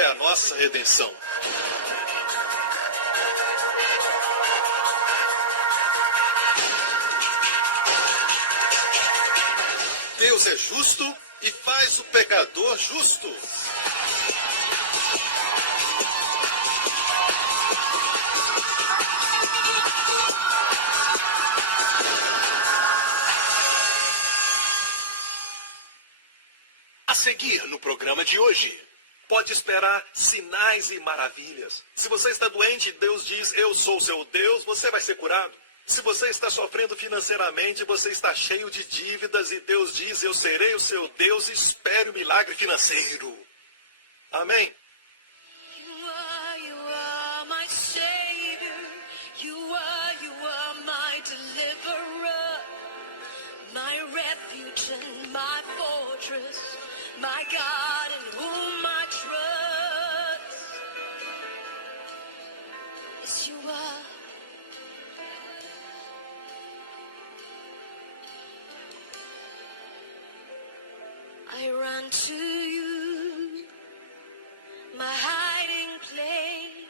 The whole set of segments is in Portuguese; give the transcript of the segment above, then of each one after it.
é a nossa redenção. Deus é justo e faz o pecador justo. A seguir no programa de hoje, pode esperar sinais e maravilhas. Se você está doente, Deus diz, eu sou o seu Deus, você vai ser curado. Se você está sofrendo financeiramente, você está cheio de dívidas e Deus diz, eu serei o seu Deus e espere o milagre financeiro. Amém? You are my Savior. You are my deliverer. My refuge and my fortress. My God in whom I trust. Yes, you are. I run to you, my hiding place.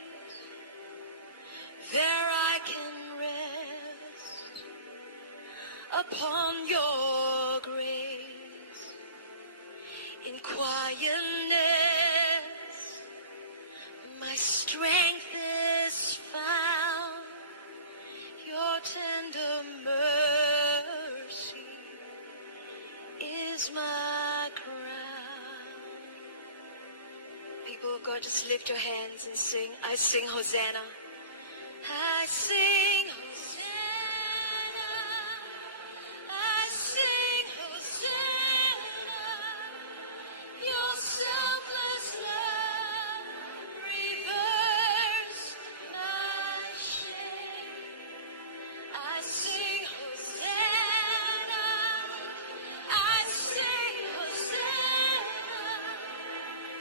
There I can rest upon your grace. In quietness, my strength is found. Your tender mercy is my crown. People of God, just lift your hands and sing. I sing Hosanna. I sing Hosanna. I sing Hosanna. Your selfless love reversed my shame. I sing Hosanna. I sing Hosanna.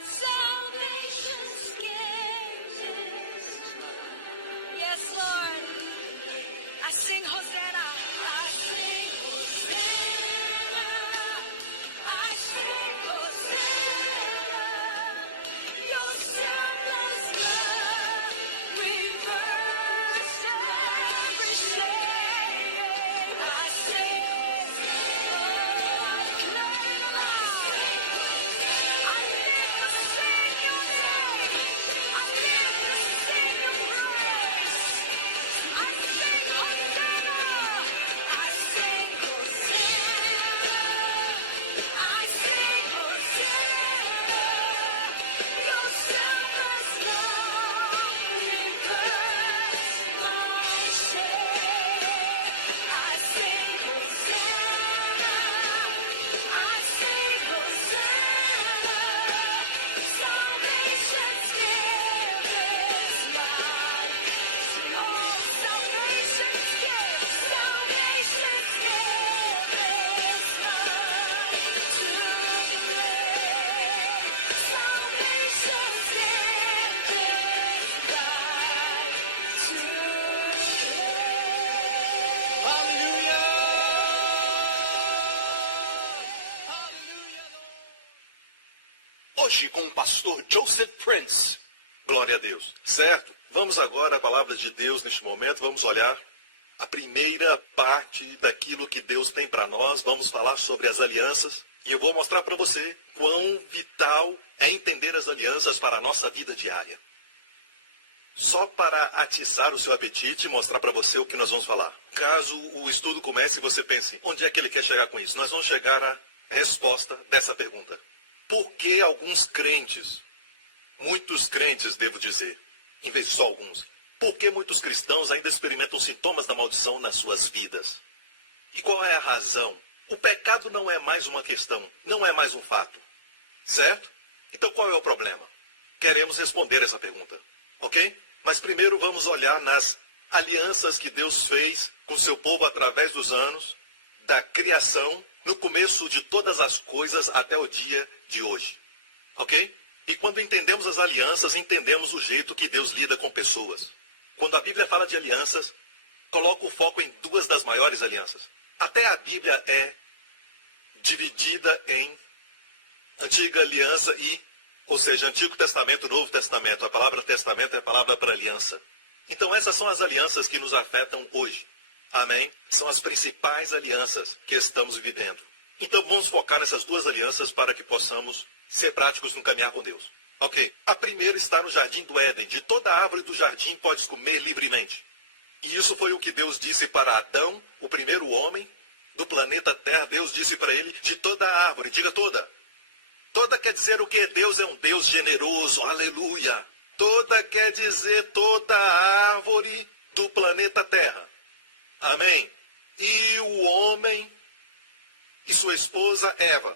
Salvation's gift is mine. Yes, Lord. I sing Hosanna. I sing Hosanna. I sing Hosanna. Your selfless love reversed every shame. I sing Hosanna. I declare it aloud. I live to sing your name. I live to sing your praise. I sing Hosanna. I sing Hosanna. I sing Hosanna. Your selfless love reversed my shame. I sing Hosanna. I sing Hosanna. Salvation's gift is mine. Sing, oh, salvation's gift, salvation's gift is mine to declare. Salvation's gift is mine to declare. Aleluia! Hoje com o pastor Joseph Prince. Glória a Deus. Certo? Vamos agora à palavra de Deus neste momento. Vamos olhar a primeira parte daquilo que Deus tem para nós. Vamos falar sobre as alianças. E eu vou mostrar para você quão vital é entender as alianças para a nossa vida diária. Só para atiçar o seu apetite e mostrar para você o que nós vamos falar. Caso o estudo comece e você pense, onde é que ele quer chegar com isso? Nós vamos chegar à resposta dessa pergunta. Por que alguns crentes, muitos crentes devo dizer, em vez de só alguns, por que muitos cristãos ainda experimentam sintomas da maldição nas suas vidas? E qual é a razão? O pecado não é mais uma questão, não é mais um fato. Certo? Então qual é o problema? Queremos responder essa pergunta, ok? Mas primeiro vamos olhar nas alianças que Deus fez com seu povo através dos anos, da criação, no começo de todas as coisas até o dia de hoje. Ok? E quando entendemos as alianças, entendemos o jeito que Deus lida com pessoas. Quando a Bíblia fala de alianças, coloca o foco em duas das maiores alianças. Até a Bíblia é dividida em antiga aliança e Ou seja, Antigo Testamento, Novo Testamento. A palavra testamento é a palavra para aliança. Então essas são as alianças que nos afetam hoje. Amém? São as principais alianças que estamos vivendo. Então vamos focar nessas duas alianças para que possamos ser práticos no caminhar com Deus. Ok. A primeira está no jardim do Éden. De toda árvore do jardim podes comer livremente. E isso foi o que Deus disse para Adão, o primeiro homem do planeta Terra. Deus disse para ele, de toda árvore, diga toda. Toda quer dizer o que? Deus é um Deus generoso, aleluia. Toda quer dizer toda árvore do planeta Terra. Amém? E o homem e sua esposa Eva,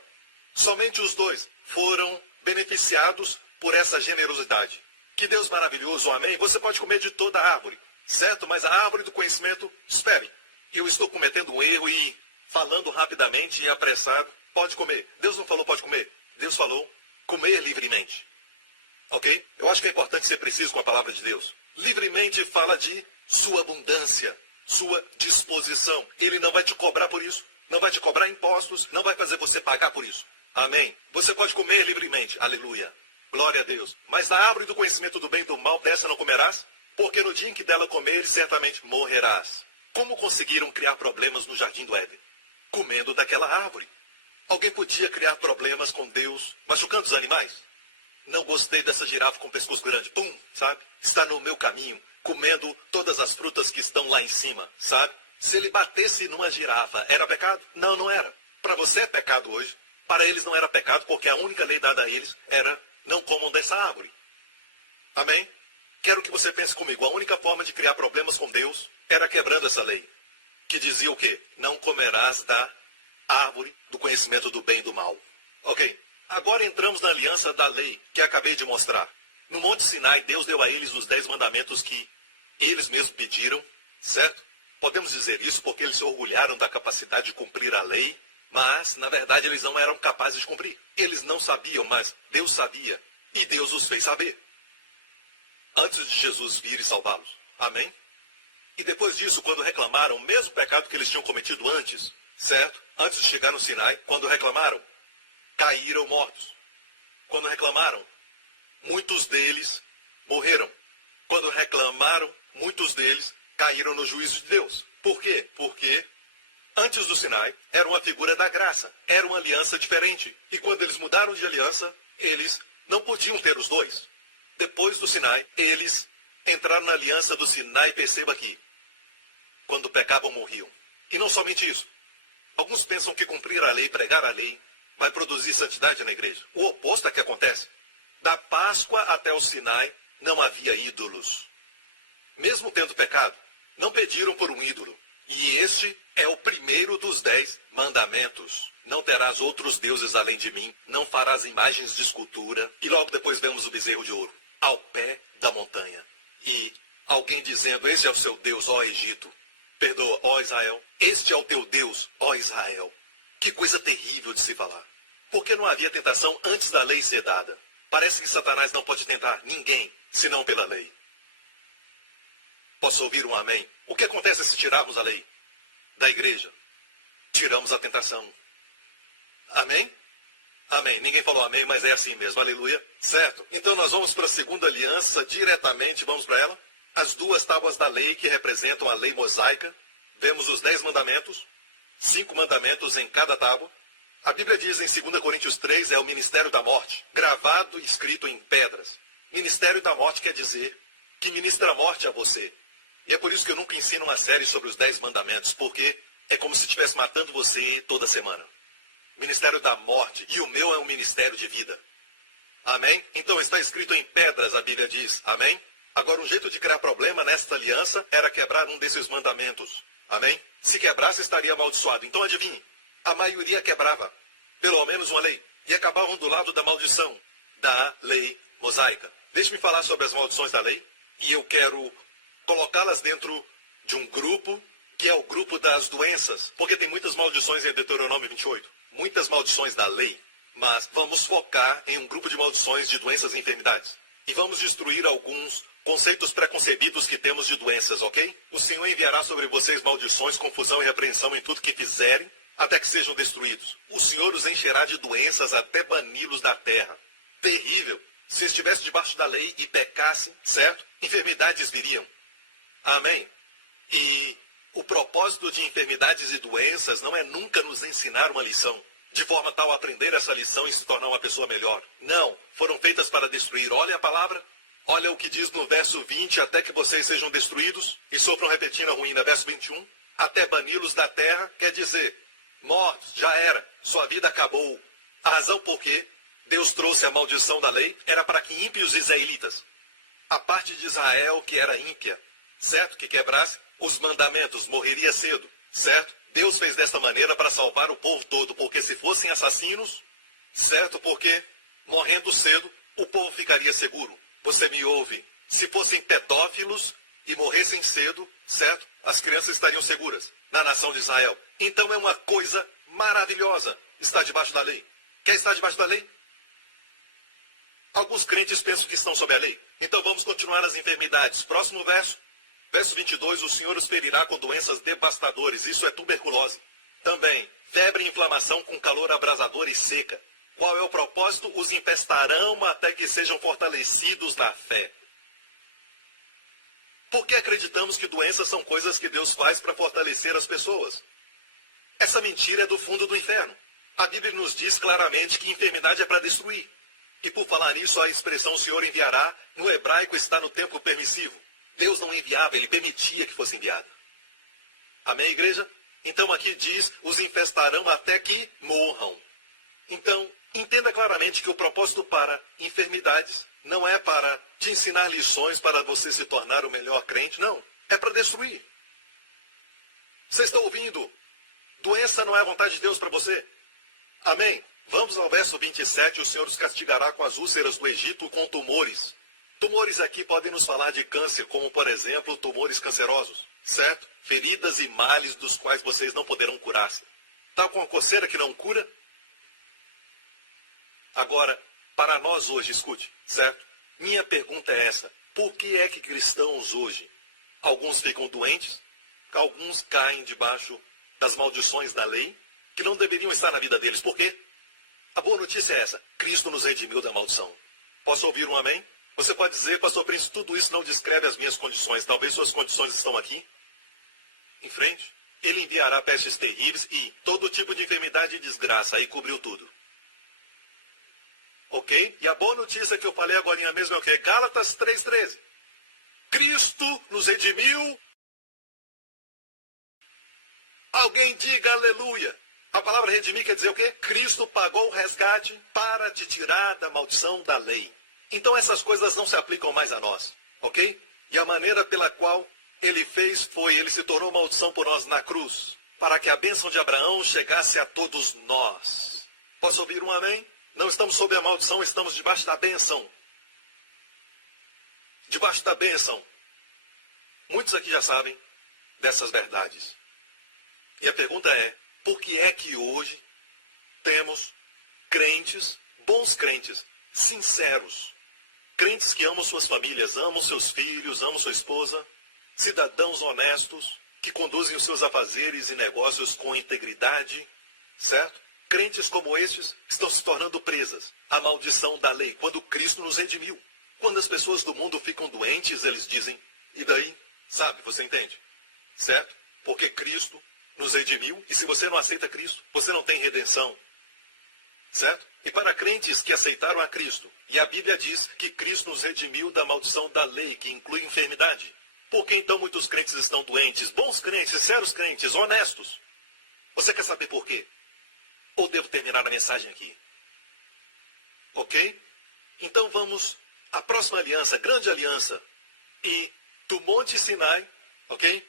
somente os dois foram beneficiados por essa generosidade. Que Deus maravilhoso, amém? Você pode comer de toda árvore, certo? Mas a árvore do conhecimento, espere, eu estou cometendo um erro e falando rapidamente e apressado, pode comer. Deus não falou pode comer, Deus falou comer livremente. Ok? Eu acho que é importante ser preciso com a palavra de Deus. Livremente fala de sua abundância, sua disposição. Ele não vai te cobrar por isso, não vai te cobrar impostos, não vai fazer você pagar por isso. Amém? Você pode comer livremente, aleluia. Glória a Deus. Mas da árvore do conhecimento do bem e do mal, dessa não comerás, porque no dia em que dela comeres, certamente morrerás. Como conseguiram criar problemas no jardim do Éden? Comendo daquela árvore. Alguém podia criar problemas com Deus, machucando os animais? Não gostei dessa girafa com pescoço grande. Pum, sabe? Está no meu caminho, comendo todas as frutas que estão lá em cima, sabe? Se ele batesse numa girafa, era pecado? Não, não era. Para você é pecado hoje. Para eles não era pecado, porque a única lei dada a eles era não comam dessa árvore. Amém? Quero que você pense comigo. A única forma de criar problemas com Deus era quebrando essa lei. Que dizia o quê? Não comerás da árvore do conhecimento do bem e do mal. Ok. Agora entramos na aliança da lei, que acabei de mostrar. No Monte Sinai, Deus deu a eles os 10 mandamentos que eles mesmos pediram, certo? Podemos dizer isso porque eles se orgulharam da capacidade de cumprir a lei, mas, na verdade, eles não eram capazes de cumprir. Eles não sabiam, mas Deus sabia, e Deus os fez saber. Antes de Jesus vir e salvá-los. Amém? E depois disso, quando reclamaram o mesmo pecado que eles tinham cometido antes, certo? Antes de chegar no Sinai, quando reclamaram, caíram mortos. Quando reclamaram, muitos deles morreram. Quando reclamaram, muitos deles caíram no juízo de Deus. Por quê? Porque antes do Sinai, era uma figura da graça. Era uma aliança diferente. E quando eles mudaram de aliança, eles não podiam ter os dois. Depois do Sinai, eles entraram na aliança do Sinai, perceba aqui. Quando pecavam, morriam. E não somente isso. Alguns pensam que cumprir a lei, pregar a lei, vai produzir santidade na igreja. O oposto é que acontece. Da Páscoa até o Sinai, não havia ídolos. Mesmo tendo pecado, não pediram por um ídolo. E este é o primeiro dos 10 mandamentos. Não terás outros deuses além de mim, não farás imagens de escultura. E logo depois vemos o bezerro de ouro, ao pé da montanha. E alguém dizendo, esse é o seu Deus, ó Egito. Perdoa, ó Israel. Este é o teu Deus, ó Israel. Que coisa terrível de se falar. Porque não havia tentação antes da lei ser dada. Parece que Satanás não pode tentar ninguém, senão pela lei. Posso ouvir um amém? O que acontece se tirarmos a lei da igreja? Tiramos a tentação. Amém? Amém. Ninguém falou amém, mas é assim mesmo. Aleluia. Certo? Então nós vamos para a segunda aliança diretamente. Vamos para ela. As 2 tábuas da lei que representam a lei mosaica. Vemos os 10 mandamentos. 5 mandamentos em cada tábua. A Bíblia diz em 2 Coríntios 3, é o ministério da morte, gravado e escrito em pedras. Ministério da morte quer dizer que ministra a morte a você. E é por isso que eu nunca ensino uma série sobre os 10 mandamentos, porque é como se estivesse matando você toda semana. Ministério da morte, e o meu é um ministério de vida. Amém? Então está escrito em pedras, a Bíblia diz. Amém? Agora, um jeito de criar problema nesta aliança era quebrar um desses mandamentos. Amém? Se quebrasse, estaria amaldiçoado. Então adivinhe, a maioria quebrava pelo menos uma lei e acabavam do lado da maldição da lei mosaica. Deixe-me falar sobre as maldições da lei e eu quero colocá-las dentro de um grupo que é o grupo das doenças, porque tem muitas maldições em Deuteronômio 28, muitas maldições da lei, mas vamos focar em um grupo de maldições de doenças e enfermidades. E vamos destruir alguns conceitos preconcebidos que temos de doenças, ok? O Senhor enviará sobre vocês maldições, confusão e repreensão em tudo que fizerem, até que sejam destruídos. O Senhor os encherá de doenças até bani-los da terra. Terrível. se estivesse debaixo da lei e pecasse, certo? Enfermidades viriam. Amém? E o propósito de enfermidades e doenças não é nunca nos ensinar uma lição, de forma tal a aprender essa lição e se tornar uma pessoa melhor. Não, foram feitas para destruir. Olha a palavra, olha o que diz no verso 20, até que vocês sejam destruídos e sofram repetindo a ruína. Verso 21, até bani-los da terra, quer dizer, mortos, já era, sua vida acabou. A razão por que Deus trouxe a maldição da lei era para que ímpios israelitas, a parte de Israel que era ímpia, certo? Que quebrasse os mandamentos, morreria cedo, certo? Deus fez desta maneira para salvar o povo todo, porque se fossem assassinos, certo? Porque morrendo cedo, o povo ficaria seguro. Você me ouve? Se fossem pedófilos e morressem cedo, certo? As crianças estariam seguras na nação de Israel. Então é uma coisa maravilhosa estar debaixo da lei. Quer estar debaixo da lei? Alguns crentes pensam que estão sob a lei. Então vamos continuar as enfermidades. Próximo verso. Verso 22, o Senhor os ferirá com doenças devastadoras. Isso é tuberculose. Também, febre e inflamação com calor abrasador e seca. Qual é o propósito? Os infestarão até que sejam fortalecidos na fé. Por que acreditamos que doenças são coisas que Deus faz para fortalecer as pessoas? Essa mentira é do fundo do inferno. A Bíblia nos diz claramente que enfermidade é para destruir. E por falar nisso, a expressão o Senhor enviará, no hebraico está no tempo permissivo. Deus não enviava, ele permitia que fosse enviado. Amém, igreja? Então aqui diz, os infestarão até que morram. Então, entenda claramente que o propósito para enfermidades não é para te ensinar lições para você se tornar o melhor crente, não. É para destruir. Vocês estão ouvindo? Doença não é a vontade de Deus para você. Amém? Vamos ao verso 27, o Senhor os castigará com as úlceras do Egito com tumores. Tumores aqui podem nos falar de câncer, como por exemplo, tumores cancerosos, certo? Feridas e males dos quais vocês não poderão curar-se. Está com a coceira que não cura? Agora, para nós hoje, escute, certo? Minha pergunta é essa. Por que é que cristãos hoje, alguns ficam doentes, alguns caem debaixo das maldições da lei, que não deveriam estar na vida deles? Por quê? A boa notícia é essa. Cristo nos redimiu da maldição. Posso ouvir um amém? Você pode dizer, pastor Príncipe, tudo isso não descreve as minhas condições. Talvez suas condições estão aqui. Em frente. Ele enviará pestes terríveis e todo tipo de enfermidade e desgraça. Aí cobriu tudo. Ok? E a boa notícia que eu falei agora mesmo é o quê? Gálatas 3,13. Cristo nos redimiu. Alguém diga aleluia. A palavra redimir quer dizer o quê? Cristo pagou o resgate para te tirar da maldição da lei. Então essas coisas não se aplicam mais a nós, ok? E a maneira pela qual ele fez foi, ele se tornou maldição por nós na cruz, para que a bênção de Abraão chegasse a todos nós. Posso ouvir um amém? Não estamos sob a maldição, estamos debaixo da bênção. Debaixo da bênção. Muitos aqui já sabem dessas verdades. E a pergunta é, por que é que hoje temos crentes, bons crentes, sinceros, crentes que amam suas famílias, amam seus filhos, amam sua esposa, cidadãos honestos, que conduzem os seus afazeres e negócios com integridade, certo? Crentes como estes estão se tornando presas à maldição da lei, quando Cristo nos redimiu. Quando as pessoas do mundo ficam doentes, eles dizem, e daí? Sabe, você entende? Certo? Porque Cristo nos redimiu, e se você não aceita Cristo, você não tem redenção. Certo? E para crentes que aceitaram a Cristo, e a Bíblia diz que Cristo nos redimiu da maldição da lei, que inclui enfermidade. Por que então muitos crentes estão doentes? Bons crentes, sinceros crentes, honestos. Você quer saber por quê? Ou devo terminar a mensagem aqui? Ok? Então vamos à próxima aliança, grande aliança. E do Monte Sinai, ok?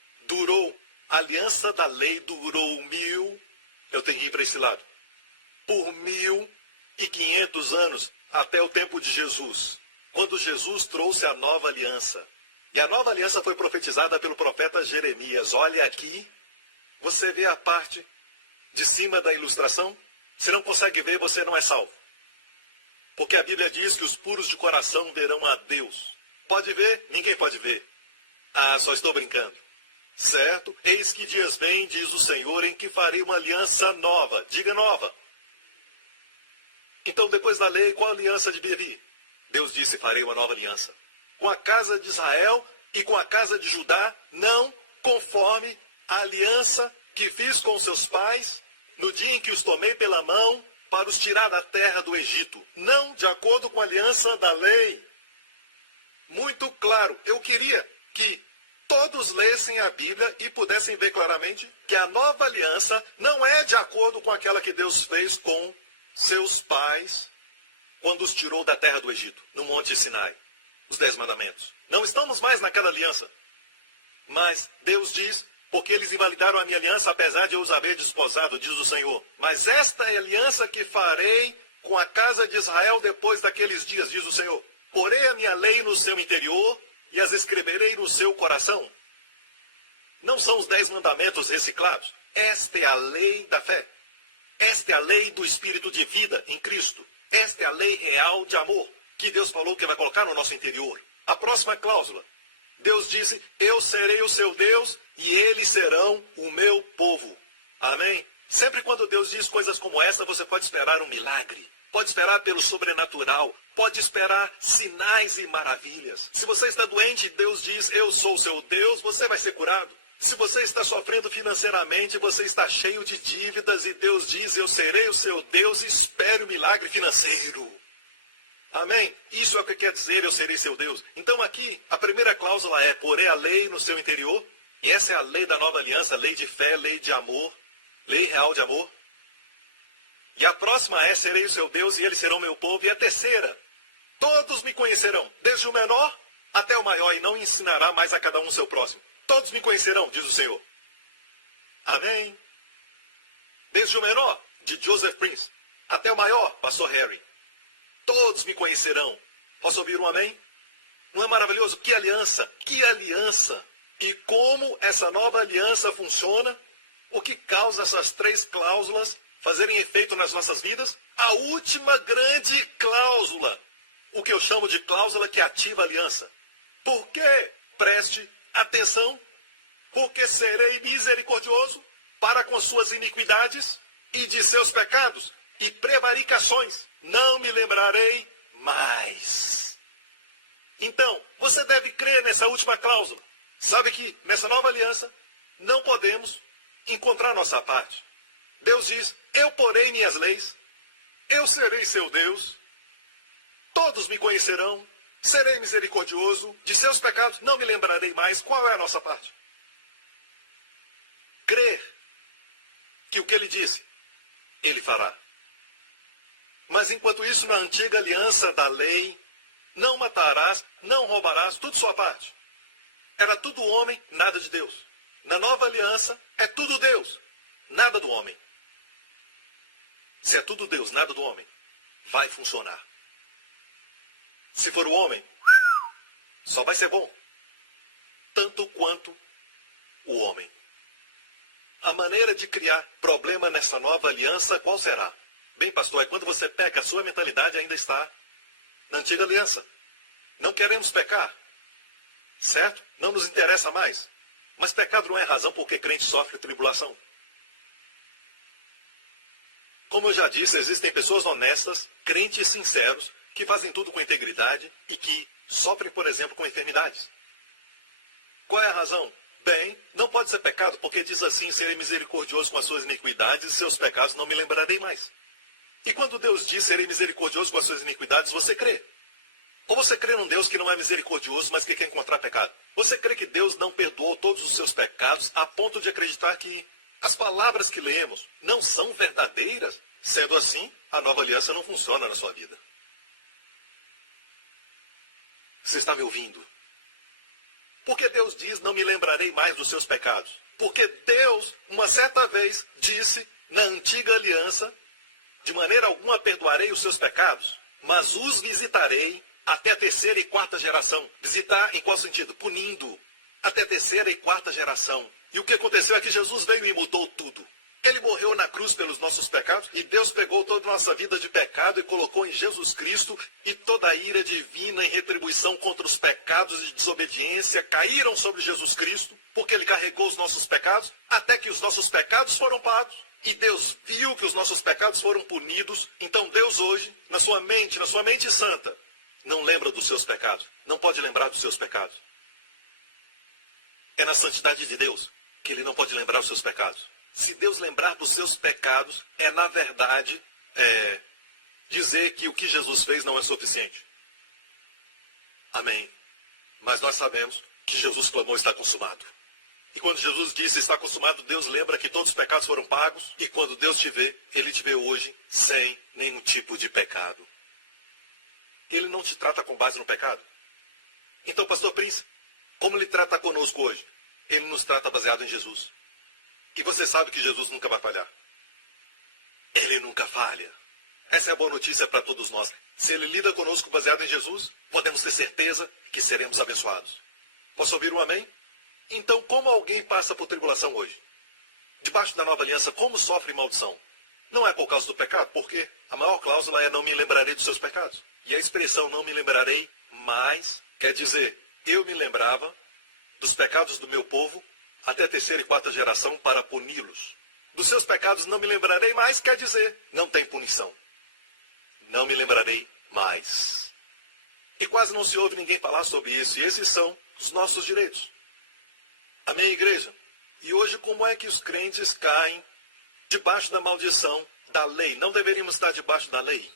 A aliança da lei durou 1000, eu tenho que ir para esse lado, por 1500 anos, até o tempo de Jesus, quando Jesus trouxe a nova aliança. E a nova aliança foi profetizada pelo profeta Jeremias. Olha aqui, você vê a parte de cima da ilustração? Se não consegue ver, você não é salvo. Porque a Bíblia diz que os puros de coração verão a Deus. Pode ver? Ninguém pode ver. Ah, só estou brincando. Certo? Eis que dias vêm, diz o Senhor, em que farei uma aliança nova. Diga nova. Então, depois da lei, qual aliança devia vir? Deus disse, farei uma nova aliança com a casa de Israel e com a casa de Judá, não conforme a aliança que fiz com seus pais no dia em que os tomei pela mão para os tirar da terra do Egito, não de acordo com a aliança da lei. Muito claro, eu queria que todos lessem a Bíblia e pudessem ver claramente que a nova aliança não é de acordo com aquela que Deus fez com seus pais quando os tirou da terra do Egito, no Monte Sinai, os 10 mandamentos. Não estamos mais naquela aliança. Mas Deus diz, porque eles invalidaram a minha aliança, apesar de eu os haver desposado, diz o Senhor. Mas esta é a aliança que farei com a casa de Israel depois daqueles dias, diz o Senhor. Porei a minha lei no seu interior e as escreverei no seu coração. Não são os 10 mandamentos reciclados. Esta é a lei da fé. Esta é a lei do espírito de vida em Cristo. Esta é a lei real de amor que Deus falou que vai colocar no nosso interior. A próxima cláusula. Deus disse, eu serei o seu Deus e eles serão o meu povo. Amém? Sempre quando Deus diz coisas como essa, você pode esperar um milagre. Pode esperar pelo sobrenatural. Pode esperar sinais e maravilhas. Se você está doente, Deus diz, eu sou o seu Deus, você vai ser curado. Se você está sofrendo financeiramente, você está cheio de dívidas e Deus diz, eu serei o seu Deus e espere o milagre financeiro. Amém? Isso é o que quer dizer, eu serei seu Deus. Então aqui, a primeira cláusula é, porei a lei no seu interior. E essa é a lei da nova aliança, lei de fé, lei de amor, lei real de amor. E a próxima é, serei o seu Deus e eles serão meu povo. E a terceira, todos me conhecerão, desde o menor até o maior, e não ensinará mais a cada um o seu próximo. Todos me conhecerão, diz o Senhor. Amém? Desde o menor, de Joseph Prince, até o maior, pastor Harry. Todos me conhecerão. Posso ouvir um amém? Não é maravilhoso? Que aliança! Que aliança! E como essa nova aliança funciona? O que causa essas 3 cláusulas fazerem efeito nas nossas vidas? A última grande cláusula. O que eu chamo de cláusula que ativa a aliança. Por quê? Preste atenção. Porque serei misericordioso para com suas iniquidades e de seus pecados e prevaricações. Não me lembrarei mais. Então, você deve crer nessa última cláusula. Sabe que nessa nova aliança não podemos encontrar nossa parte. Deus diz, eu porei minhas leis, eu serei seu Deus, todos me conhecerão, serei misericordioso, de seus pecados não me lembrarei mais. Qual é a nossa parte? Crer que o que ele disse, ele fará. Mas enquanto isso, na antiga aliança da lei, não matarás, não roubarás, tudo sua parte. Era tudo homem, nada de Deus. Na nova aliança, é tudo Deus, nada do homem. Se é tudo Deus, nada do homem, vai funcionar. Se for o homem, só vai ser bom. Tanto quanto o homem. A maneira de criar problema nessa nova aliança, qual será? Bem, pastor, é quando você peca, a sua mentalidade ainda está na antiga aliança. Não queremos pecar, certo? Não nos interessa mais. Mas pecado não é razão porque crente sofre tribulação. Como eu já disse, existem pessoas honestas, crentes sinceros, que fazem tudo com integridade e que sofrem, por exemplo, com enfermidades. Qual é a razão? Bem, não pode ser pecado porque diz assim, serei misericordioso com as suas iniquidades e seus pecados não me lembrarei mais. E quando Deus diz, serei misericordioso com as suas iniquidades, você crê? Ou você crê num Deus que não é misericordioso, mas que quer encontrar pecado? Você crê que Deus não perdoou todos os seus pecados a ponto de acreditar que as palavras que lemos não são verdadeiras? Sendo assim, a nova aliança não funciona na sua vida. Você está me ouvindo? Porque Deus diz, não me lembrarei mais dos seus pecados. Porque Deus, uma certa vez, disse na antiga aliança, de maneira alguma perdoarei os seus pecados, mas os visitarei até a 3ª e 4ª geração. Visitar em qual sentido? Punindo. Até a 3ª e 4ª geração. E o que aconteceu é que Jesus veio e mudou tudo. Ele morreu na cruz pelos nossos pecados e Deus pegou toda a nossa vida de pecado e colocou em Jesus Cristo, e toda a ira divina em retribuição contra os pecados de desobediência caíram sobre Jesus Cristo, porque ele carregou os nossos pecados, até que os nossos pecados foram pagos. E Deus viu que os nossos pecados foram punidos. Então Deus hoje, na sua mente santa, não lembra dos seus pecados. Não pode lembrar dos seus pecados. É na santidade de Deus que ele não pode lembrar os seus pecados. Se Deus lembrar dos seus pecados, é na verdade dizer que o que Jesus fez não é suficiente. Amém. Mas nós sabemos que Jesus clamou está consumado. E quando Jesus disse está consumado, Deus lembra que todos os pecados foram pagos. E quando Deus te vê, Ele te vê hoje sem nenhum tipo de pecado. Ele não te trata com base no pecado. Então, pastor Prince, como Ele trata conosco hoje? Ele nos trata baseado em Jesus. E você sabe que Jesus nunca vai falhar. Ele nunca falha. Essa é a boa notícia para todos nós. Se Ele lida conosco baseado em Jesus, podemos ter certeza que seremos abençoados. Posso ouvir um amém? Então, como alguém passa por tribulação hoje? Debaixo da nova aliança, como sofre maldição? Não é por causa do pecado, porque a maior cláusula é não me lembrarei dos seus pecados. E a expressão não me lembrarei mais quer dizer, eu me lembrava dos pecados do meu povo até a terceira e quarta geração para puni-los. Dos seus pecados não me lembrarei mais quer dizer, não tem punição. Não me lembrarei mais. E quase não se ouve ninguém falar sobre isso, e esses são os nossos direitos. Amém, igreja? E hoje, como é que os crentes caem debaixo da maldição da lei? Não deveríamos estar debaixo da lei.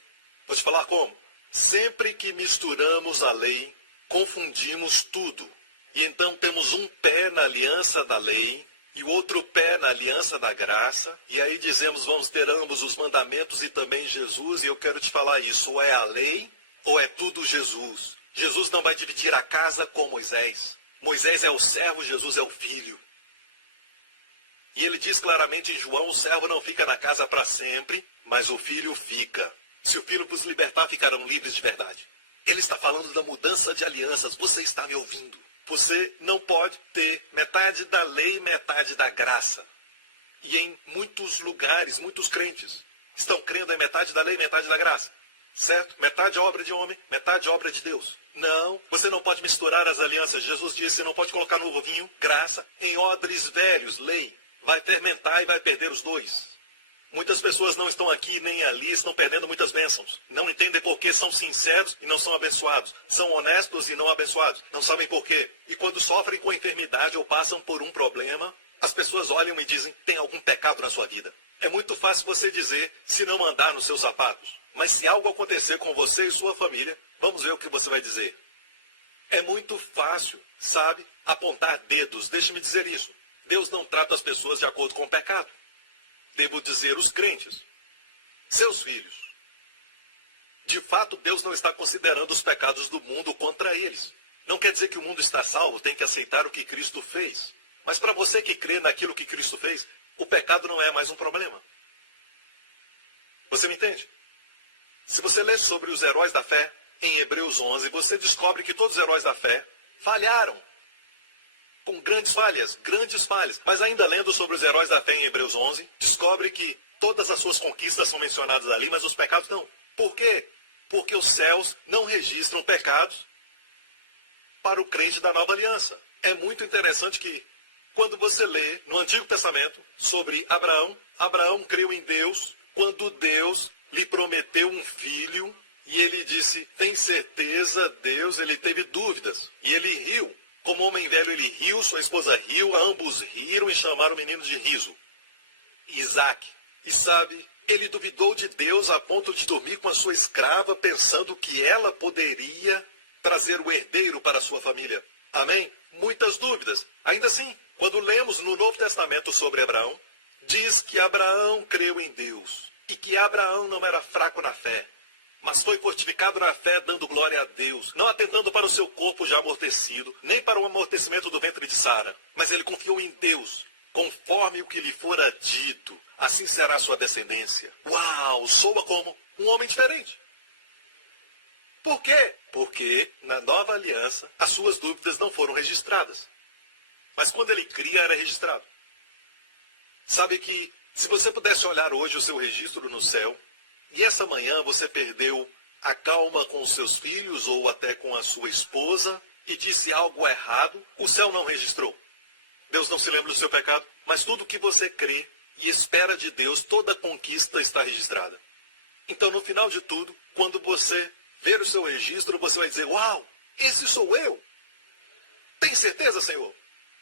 Vou te falar como. Sempre que misturamos a lei, confundimos tudo. E então temos um pé na aliança da lei e o outro pé na aliança da graça. E aí dizemos, vamos ter ambos os mandamentos e também Jesus. E eu quero te falar isso, ou é a lei ou é tudo Jesus. Jesus não vai dividir a casa com Moisés. Moisés é o servo, Jesus é o filho. E ele diz claramente em João, o servo não fica na casa para sempre, mas o filho fica. Se o filho vos libertar, ficarão livres de verdade. Ele está falando da mudança de alianças. Você está me ouvindo? Você não pode ter metade da lei e metade da graça. E em muitos lugares, muitos crentes estão crendo em metade da lei e metade da graça. Certo? Metade obra de homem, metade obra de Deus. Não, você não pode misturar as alianças. Jesus disse, você não pode colocar novo vinho, graça, em odres velhos, lei. Vai fermentar e vai perder os dois. Muitas pessoas não estão aqui nem ali, estão perdendo muitas bênçãos. Não entendem por que são sinceros e não são abençoados. São honestos e não abençoados. Não sabem por quê. E quando sofrem com enfermidade ou passam por um problema, as pessoas olham e dizem, tem algum pecado na sua vida. É muito fácil você dizer, se não andar nos seus sapatos. Mas se algo acontecer com você e sua família, vamos ver o que você vai dizer. É muito fácil, sabe, apontar dedos. Deixe-me dizer isso. Deus não trata as pessoas de acordo com o pecado. Devo dizer os crentes, seus filhos. De fato, Deus não está considerando os pecados do mundo contra eles. Não quer dizer que o mundo está salvo, tem que aceitar o que Cristo fez. Mas para você que crê naquilo que Cristo fez, o pecado não é mais um problema. Você me entende? Se você lê sobre os heróis da fé, em Hebreus 11, você descobre que todos os heróis da fé falharam. Com grandes falhas. Mas ainda lendo sobre os heróis da fé em Hebreus 11, descobre que todas as suas conquistas são mencionadas ali, mas os pecados não. Por quê? Porque os céus não registram pecados para o crente da nova aliança. É muito interessante que, quando você lê no Antigo Testamento sobre Abraão, Abraão creu em Deus quando Deus lhe prometeu um filho e ele disse, tem certeza, Deus? Ele teve dúvidas e ele riu. Como homem velho ele riu, sua esposa riu, ambos riram e chamaram o menino de riso. Isaac. E sabe, ele duvidou de Deus a ponto de dormir com a sua escrava, pensando que ela poderia trazer o herdeiro para a sua família. Amém? Muitas dúvidas. Ainda assim, quando lemos no Novo Testamento sobre Abraão, diz que Abraão creu em Deus e que Abraão não era fraco na fé, mas foi fortificado na fé, dando glória a Deus, não atentando para o seu corpo já amortecido, nem para o amortecimento do ventre de Sara, mas ele confiou em Deus, conforme o que lhe fora dito, assim será a sua descendência. Uau, soa como um homem diferente. Por quê? Porque na nova aliança, as suas dúvidas não foram registradas. Mas quando ele cria, era registrado. Sabe que, se você pudesse olhar hoje o seu registro no céu, e essa manhã você perdeu a calma com os seus filhos ou até com a sua esposa e disse algo errado, o céu não registrou. Deus não se lembra do seu pecado, mas tudo que você crê e espera de Deus, toda conquista está registrada. Então, no final de tudo, quando você ver o seu registro, você vai dizer, uau, esse sou eu. Tem certeza, Senhor?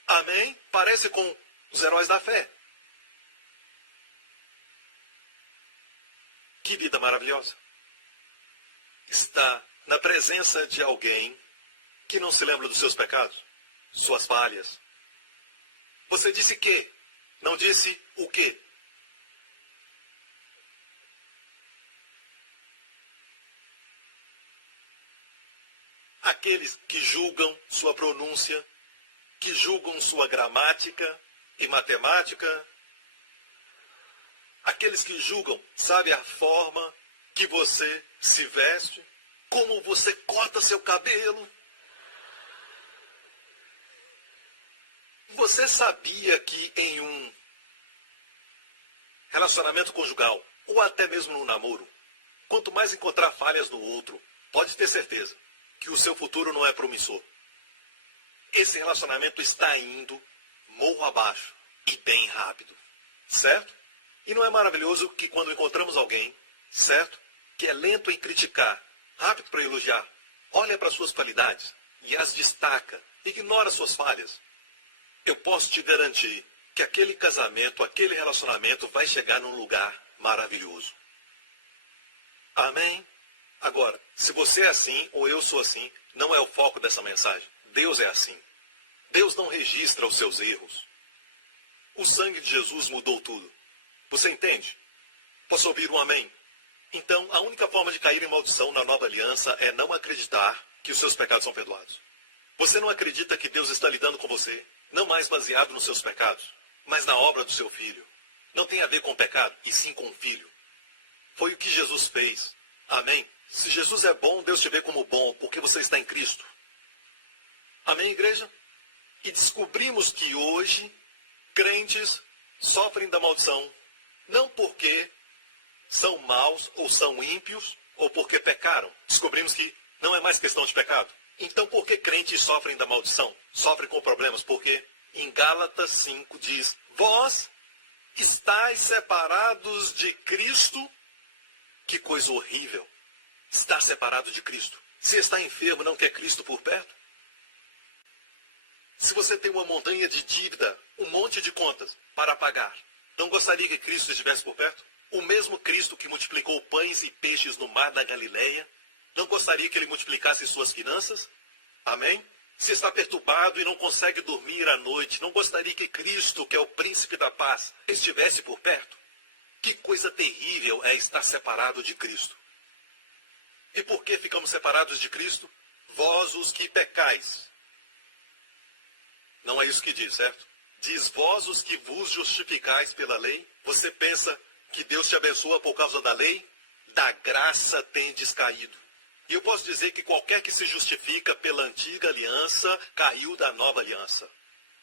Amém? Parece com os heróis da fé. Que vida maravilhosa. Está na presença de alguém que não se lembra dos seus pecados, suas falhas. Você disse que, não disse o quê? Aqueles que julgam sua pronúncia, que julgam sua gramática e matemática, aqueles que julgam, sabe, a forma que você se veste, como você corta seu cabelo. Você sabia que em um relacionamento conjugal, ou até mesmo no namoro, quanto mais encontrar falhas no outro, pode ter certeza que o seu futuro não é promissor. Esse relacionamento está indo morro abaixo e bem rápido, certo? E não é maravilhoso que quando encontramos alguém, certo, que é lento em criticar, rápido para elogiar, olha para suas qualidades e as destaca, ignora suas falhas. Eu posso te garantir que aquele casamento, aquele relacionamento vai chegar num lugar maravilhoso. Amém? Agora, se você é assim ou eu sou assim, não é o foco dessa mensagem. Deus é assim. Deus não registra os seus erros. O sangue de Jesus mudou tudo. Você entende? Posso ouvir um amém? Então, a única forma de cair em maldição na nova aliança é não acreditar que os seus pecados são perdoados. Você não acredita que Deus está lidando com você, não mais baseado nos seus pecados, mas na obra do seu Filho. Não tem a ver com o pecado, e sim com o Filho. Foi o que Jesus fez. Amém? Se Jesus é bom, Deus te vê como bom, porque você está em Cristo. Amém, igreja? E descobrimos que hoje, crentes sofrem da maldição, não porque são maus ou são ímpios, ou porque pecaram. Descobrimos que não é mais questão de pecado. Então, por que crentes sofrem da maldição? Sofrem com problemas? Porque em Gálatas 5 diz, vós estáis separados de Cristo. Que coisa horrível. Estar separado de Cristo. Se está enfermo, não quer Cristo por perto? Se você tem uma montanha de dívida, um monte de contas para pagar, não gostaria que Cristo estivesse por perto? O mesmo Cristo que multiplicou pães e peixes no mar da Galileia, não gostaria que ele multiplicasse suas finanças? Amém? Se está perturbado e não consegue dormir à noite, não gostaria que Cristo, que é o príncipe da paz, estivesse por perto? Que coisa terrível é estar separado de Cristo. E por que ficamos separados de Cristo? Vós os que pecais. Não é isso que diz, certo? Diz, vós os que vos justificais pela lei. Você pensa que Deus te abençoa por causa da lei? Da graça tendes caído. E eu posso dizer que qualquer que se justifica pela antiga aliança, caiu da nova aliança.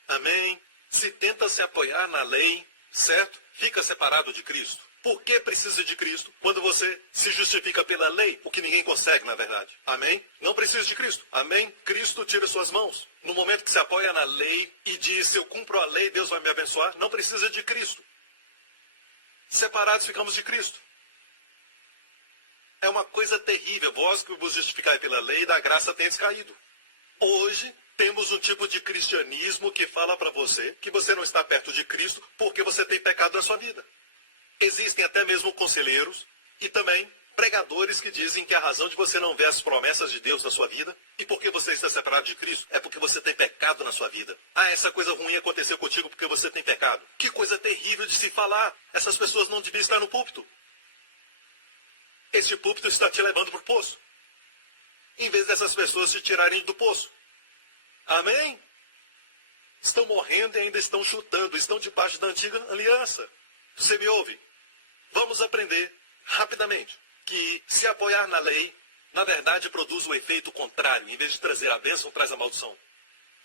Amém? Se tenta se apoiar na lei, certo? Fica separado de Cristo. Por que precisa de Cristo? Quando você se justifica pela lei, o que ninguém consegue, na verdade. Amém? Não precisa de Cristo. Amém? Cristo tira suas mãos. No momento que se apoia na lei e diz, se eu cumpro a lei, Deus vai me abençoar, não precisa de Cristo. Separados ficamos de Cristo. É uma coisa terrível. Vós que vos justificai pela lei, da graça tendes caído. Hoje, temos um tipo de cristianismo que fala para você que você não está perto de Cristo porque você tem pecado na sua vida. Existem até mesmo conselheiros e também pregadores que dizem que a razão de você não ver as promessas de Deus na sua vida e porque você está separado de Cristo é porque você tem pecado na sua vida. Ah, essa coisa ruim aconteceu contigo porque você tem pecado. Que coisa terrível de se falar. Essas pessoas não deviam estar no púlpito. Este púlpito está te levando para o poço. Em vez dessas pessoas te tirarem do poço. Amém? Estão morrendo e ainda estão chutando. Estão debaixo da antiga aliança. Você me ouve? Vamos aprender rapidamente que se apoiar na lei, na verdade produz o efeito contrário. Em vez de trazer a bênção, traz a maldição.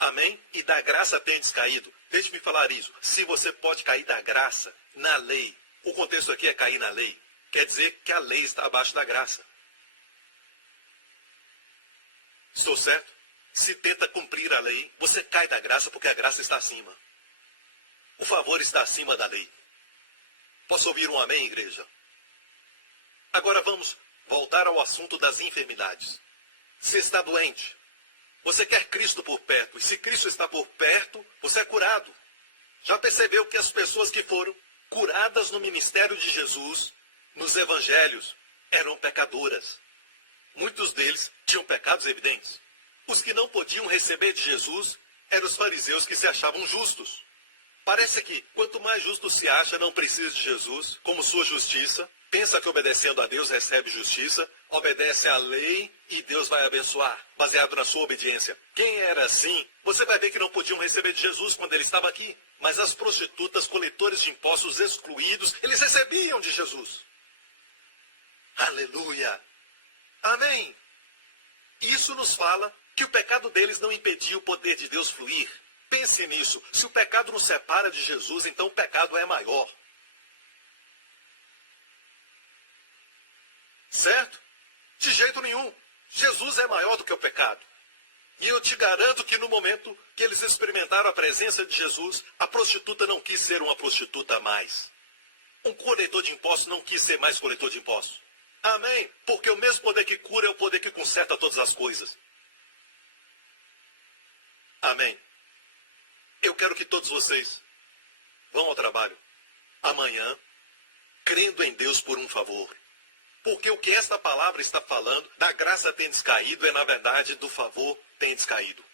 Amém? E da graça tendes caído. Deixe-me falar isso. Se você pode cair da graça na lei, o contexto aqui é cair na lei. Quer dizer que a lei está abaixo da graça. Estou certo? Se tenta cumprir a lei, você cai da graça porque a graça está acima. O favor está acima da lei. Posso ouvir um amém, igreja? Agora vamos voltar ao assunto das enfermidades. Se está doente, você quer Cristo por perto, e se Cristo está por perto, você é curado. Já percebeu que as pessoas que foram curadas no ministério de Jesus, nos evangelhos, eram pecadoras? Muitos deles tinham pecados evidentes. Os que não podiam receber de Jesus eram os fariseus que se achavam justos. Parece que quanto mais justo se acha, não precisa de Jesus, como sua justiça, pensa que obedecendo a Deus recebe justiça, obedece à lei e Deus vai abençoar, baseado na sua obediência. Quem era assim, você vai ver que não podiam receber de Jesus quando ele estava aqui. Mas as prostitutas, coletores de impostos excluídos, eles recebiam de Jesus. Aleluia! Amém! Isso nos fala que o pecado deles não impedia o poder de Deus fluir. Pense nisso. Se o pecado nos separa de Jesus, então o pecado é maior. Certo? De jeito nenhum. Jesus é maior do que o pecado. E eu te garanto que no momento que eles experimentaram a presença de Jesus, a prostituta não quis ser uma prostituta a mais. Um coletor de impostos não quis ser mais coletor de impostos. Amém? Porque o mesmo poder que cura é o poder que conserta todas as coisas. Amém? Eu quero que todos vocês vão ao trabalho amanhã, crendo em Deus por um favor. Porque o que esta palavra está falando, da graça tem descaído, é na verdade do favor tem descaído.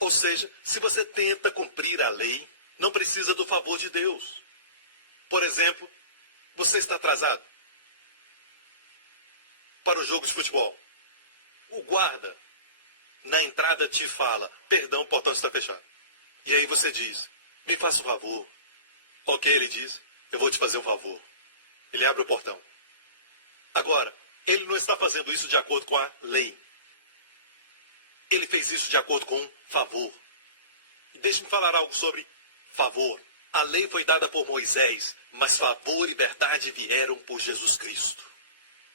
Ou seja, se você tenta cumprir a lei, não precisa do favor de Deus. Por exemplo, você está atrasado para o jogo de futebol. O guarda na entrada te fala, perdão, o portão está fechado. E aí você diz, me faça um favor. Ok, ele diz, eu vou te fazer um favor. Ele abre o portão. Agora, ele não está fazendo isso de acordo com a lei. Ele fez isso de acordo com um favor. E deixe-me falar algo sobre favor. A lei foi dada por Moisés, mas favor e verdade vieram por Jesus Cristo.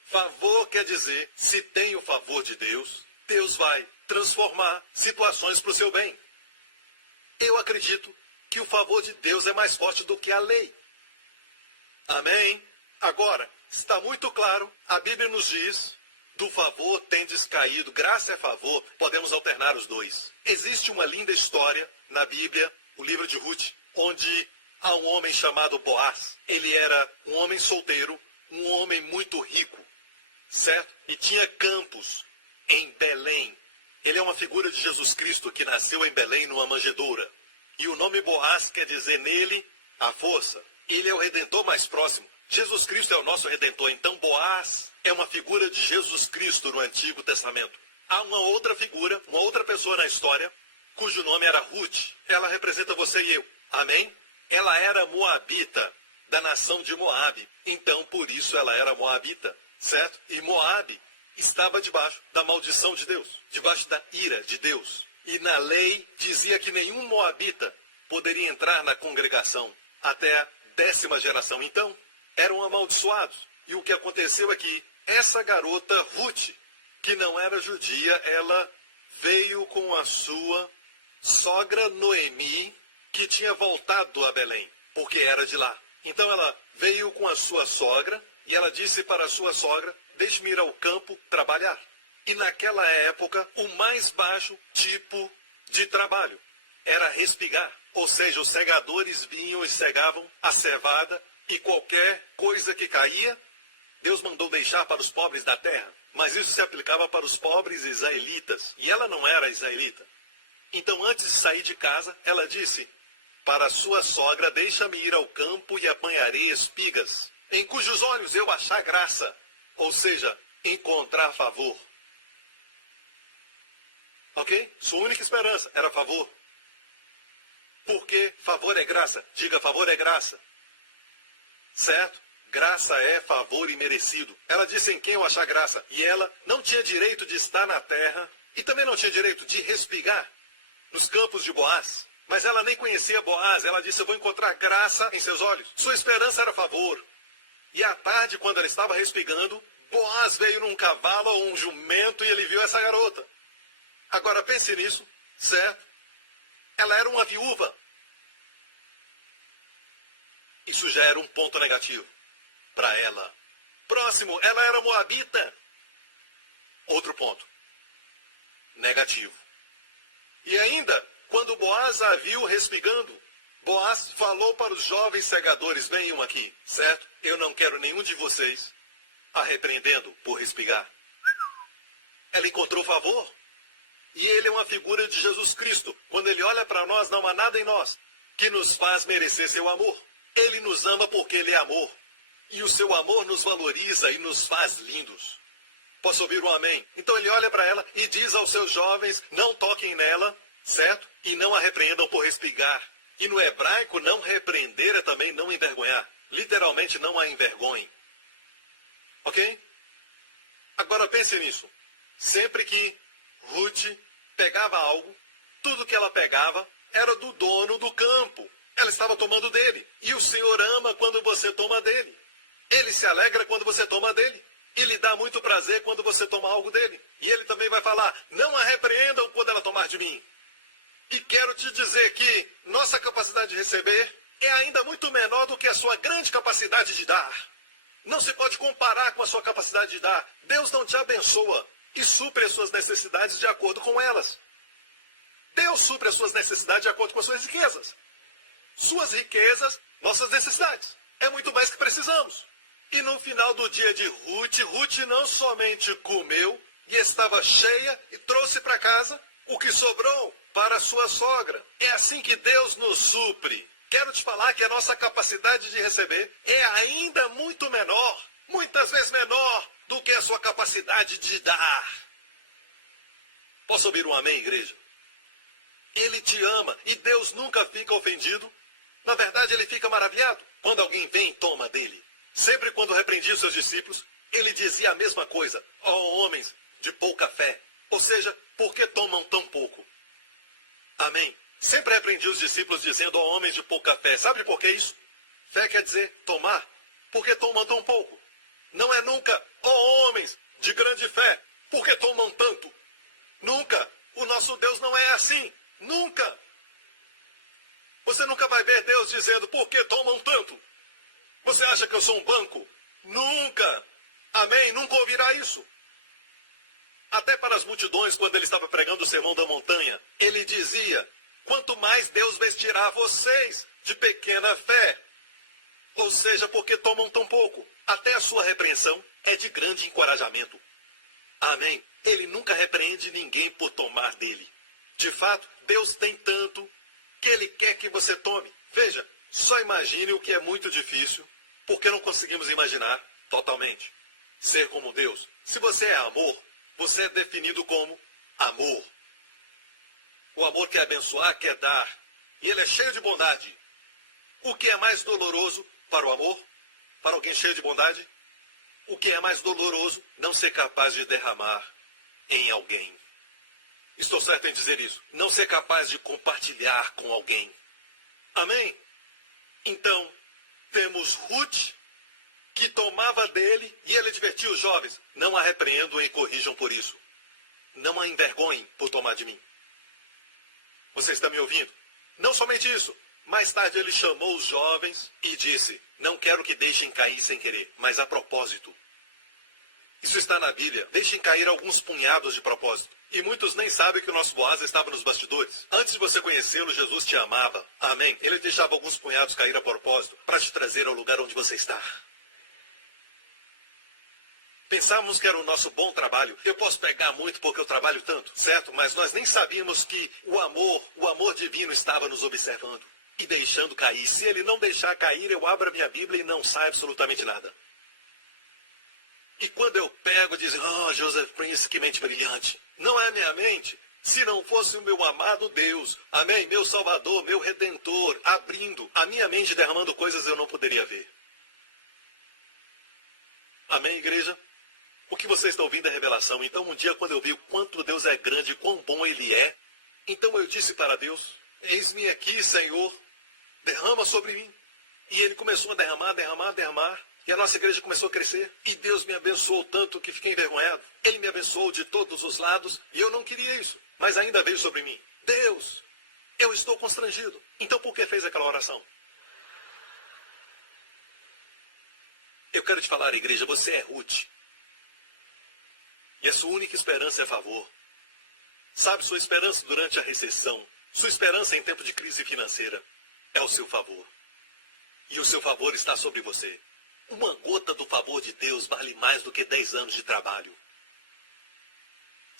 Favor quer dizer, se tem o favor de Deus, Deus vai transformar situações para o seu bem. Eu acredito que o favor de Deus é mais forte do que a lei. Amém? Agora, está muito claro, a Bíblia nos diz, do favor tem descaído, graça é favor, podemos alternar os dois. Existe uma linda história na Bíblia, o livro de Ruth, onde há um homem chamado Boaz. Ele era um homem solteiro, um homem muito rico, certo? E tinha campos em Belém. Ele é uma figura de Jesus Cristo que nasceu em Belém numa manjedoura. E o nome Boaz quer dizer nele a força. Ele é o redentor mais próximo. Jesus Cristo é o nosso redentor. Então Boaz é uma figura de Jesus Cristo no Antigo Testamento. Há uma outra figura, uma outra pessoa na história, cujo nome era Ruth. Ela representa você e eu. Amém? Ela era moabita, da nação de Moabe. Então, por isso ela era moabita, certo? E Moabe estava debaixo da maldição de Deus, debaixo da ira de Deus. E na lei dizia que nenhum moabita poderia entrar na congregação até a 10ª geração. Então, eram amaldiçoados. E o que aconteceu é que essa garota, Ruth, que não era judia, ela veio com a sua sogra Noemi, que tinha voltado a Belém, porque era de lá. Então ela veio com a sua sogra e ela disse para a sua sogra, deixe-me ir ao campo trabalhar. E naquela época, o mais baixo tipo de trabalho era respigar. Ou seja, os segadores vinham e segavam a cevada e qualquer coisa que caía, Deus mandou deixar para os pobres da terra. Mas isso se aplicava para os pobres israelitas. E ela não era israelita. Então, antes de sair de casa, ela disse para a sua sogra, deixa-me ir ao campo e apanharei espigas, em cujos olhos eu achar graça. Ou seja, encontrar favor. Ok? Sua única esperança era favor. Porque favor é graça. Diga, favor é graça. Certo? Graça é favor imerecido. Ela disse em quem eu achar graça. E ela não tinha direito de estar na terra e também não tinha direito de respigar nos campos de Boaz. Mas ela nem conhecia Boaz. Ela disse, eu vou encontrar graça em seus olhos. Sua esperança era favor. E à tarde, quando ela estava respigando, Boaz veio num cavalo ou um jumento e ele viu essa garota. Agora pense nisso, certo? Ela era uma viúva. Isso já era um ponto negativo para ela. Próximo, ela era moabita. Outro ponto. Negativo. E ainda, quando Boaz a viu respigando, Boaz falou para os jovens segadores, venham aqui, certo? Eu não quero nenhum de vocês a repreendendo por respigar. Ela encontrou favor. E ele é uma figura de Jesus Cristo. Quando ele olha para nós, não há nada em nós que nos faz merecer seu amor. Ele nos ama porque ele é amor. E o seu amor nos valoriza e nos faz lindos. Posso ouvir um amém? Então ele olha para ela e diz aos seus jovens, não toquem nela, certo? E não a repreendam por respigar. E no hebraico, não repreender é também não envergonhar. Literalmente, não a envergonhem. Ok? Agora pense nisso. Sempre que Ruth pegava algo, tudo que ela pegava era do dono do campo. Ela estava tomando dele. E o Senhor ama quando você toma dele. Ele se alegra quando você toma dele. E lhe dá muito prazer quando você toma algo dele. E ele também vai falar, não a repreendam quando ela tomar de mim. E quero te dizer que nossa capacidade de receber é ainda muito menor do que a sua grande capacidade de dar. Não se pode comparar com a sua capacidade de dar. Deus não te abençoa e supre as suas necessidades de acordo com elas. Deus supre as suas necessidades de acordo com as suas riquezas. Suas riquezas, nossas necessidades. É muito mais que precisamos. E no final do dia de Ruth, Ruth não somente comeu e estava cheia e trouxe para casa o que sobrou para sua sogra. É assim que Deus nos supre. Quero te falar que a nossa capacidade de receber é ainda muito menor, muitas vezes menor do que a sua capacidade de dar. Posso ouvir um amém, igreja? Ele te ama e Deus nunca fica ofendido. Na verdade, ele fica maravilhado quando alguém vem e toma dele. Sempre quando repreendia os seus discípulos, ele dizia a mesma coisa. Ó homens de pouca fé. Ou seja, por que tomam tão pouco? Amém. Sempre repreendia os discípulos dizendo, ó homens de pouca fé. Sabe por que isso? Fé quer dizer tomar. Por que tomam tão pouco? Não é nunca, ó homens de grande fé. Por que tomam tanto? Nunca. O nosso Deus não é assim. Nunca. Você nunca vai ver Deus dizendo, por que tomam tanto? Você acha que eu sou um banco? Nunca. Amém? Nunca ouvirá isso. Até para as multidões, quando ele estava pregando o Sermão da Montanha, ele dizia, quanto mais Deus vestirá vocês de pequena fé. Ou seja, porque tomam tão pouco. Até a sua repreensão é de grande encorajamento. Amém? Ele nunca repreende ninguém por tomar dele. De fato, Deus tem tanto que ele quer que você tome. Veja, só imagine o que é muito difícil, porque não conseguimos imaginar totalmente. Ser como Deus. Se você é amor, você é definido como amor. O amor quer abençoar, quer dar. E ele é cheio de bondade. O que é mais doloroso para o amor? Para alguém cheio de bondade? O que é mais doloroso? Não ser capaz de derramar em alguém. Estou certo em dizer isso. Não ser capaz de compartilhar com alguém. Amém? Então, temos Ruth, que tomava dele, e ele advertia os jovens, não a repreendam e corrijam por isso. Não a envergonhem por tomar de mim. Você está me ouvindo? Não somente isso. Mais tarde ele chamou os jovens e disse, não quero que deixem cair sem querer, mas a propósito. Isso está na Bíblia. Deixem cair alguns punhados de propósito. E muitos nem sabem que o nosso Boaz estava nos bastidores. Antes de você conhecê-lo, Jesus te amava. Amém. Ele deixava alguns punhados cair a propósito para te trazer ao lugar onde você está. Pensávamos que era o nosso bom trabalho. Eu posso pegar muito porque eu trabalho tanto, certo? Mas nós nem sabíamos que o amor divino estava nos observando e deixando cair. Se ele não deixar cair, eu abro a minha Bíblia e não sai absolutamente nada. E quando eu pego, dizem, Joseph Prince, que mente brilhante. Não é a minha mente. Se não fosse o meu amado Deus, amém, meu Salvador, meu Redentor, abrindo a minha mente, derramando coisas eu não poderia ver. Amém, igreja? O que você está ouvindo é revelação. Então, um dia, quando eu vi o quanto Deus é grande e quão bom Ele é, então eu disse para Deus, eis-me aqui, Senhor, derrama sobre mim. E Ele começou a derramar. E a nossa igreja começou a crescer. E Deus me abençoou tanto que fiquei envergonhado. Ele me abençoou de todos os lados. E eu não queria isso. Mas ainda veio sobre mim. Deus, eu estou constrangido. Então por que fez aquela oração? Eu quero te falar, igreja, você é Ruth. E a sua única esperança é favor. Sabe, sua esperança durante a recessão, sua esperança em tempo de crise financeira é o seu favor. E o seu favor está sobre você. Uma gota do favor de Deus vale mais do que 10 anos de trabalho.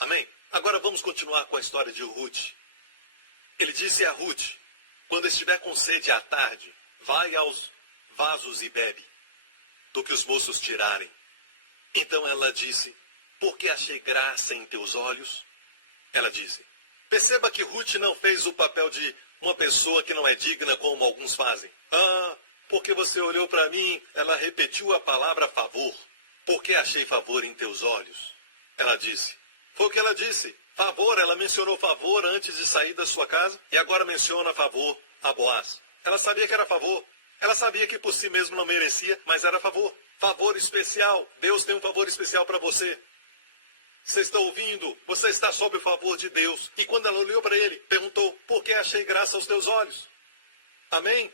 Amém? Agora vamos continuar com a história de Ruth. Ele disse a Ruth, quando estiver com sede à tarde, vai aos vasos e bebe, do que os moços tirarem. Então ela disse, porque achei graça em teus olhos? Ela disse, perceba que Ruth não fez o papel de uma pessoa que não é digna como alguns fazem. Porque você olhou para mim, ela repetiu a palavra favor. Porque achei favor em teus olhos? Ela disse. Foi o que ela disse. Favor, ela mencionou favor antes de sair da sua casa e agora menciona favor a Boaz. Ela sabia que era favor. Ela sabia que por si mesmo não merecia, mas era favor. Favor especial. Deus tem um favor especial para você. Você está ouvindo? Você está sob o favor de Deus. E quando ela olhou para ele, perguntou, por que achei graça aos teus olhos? Amém?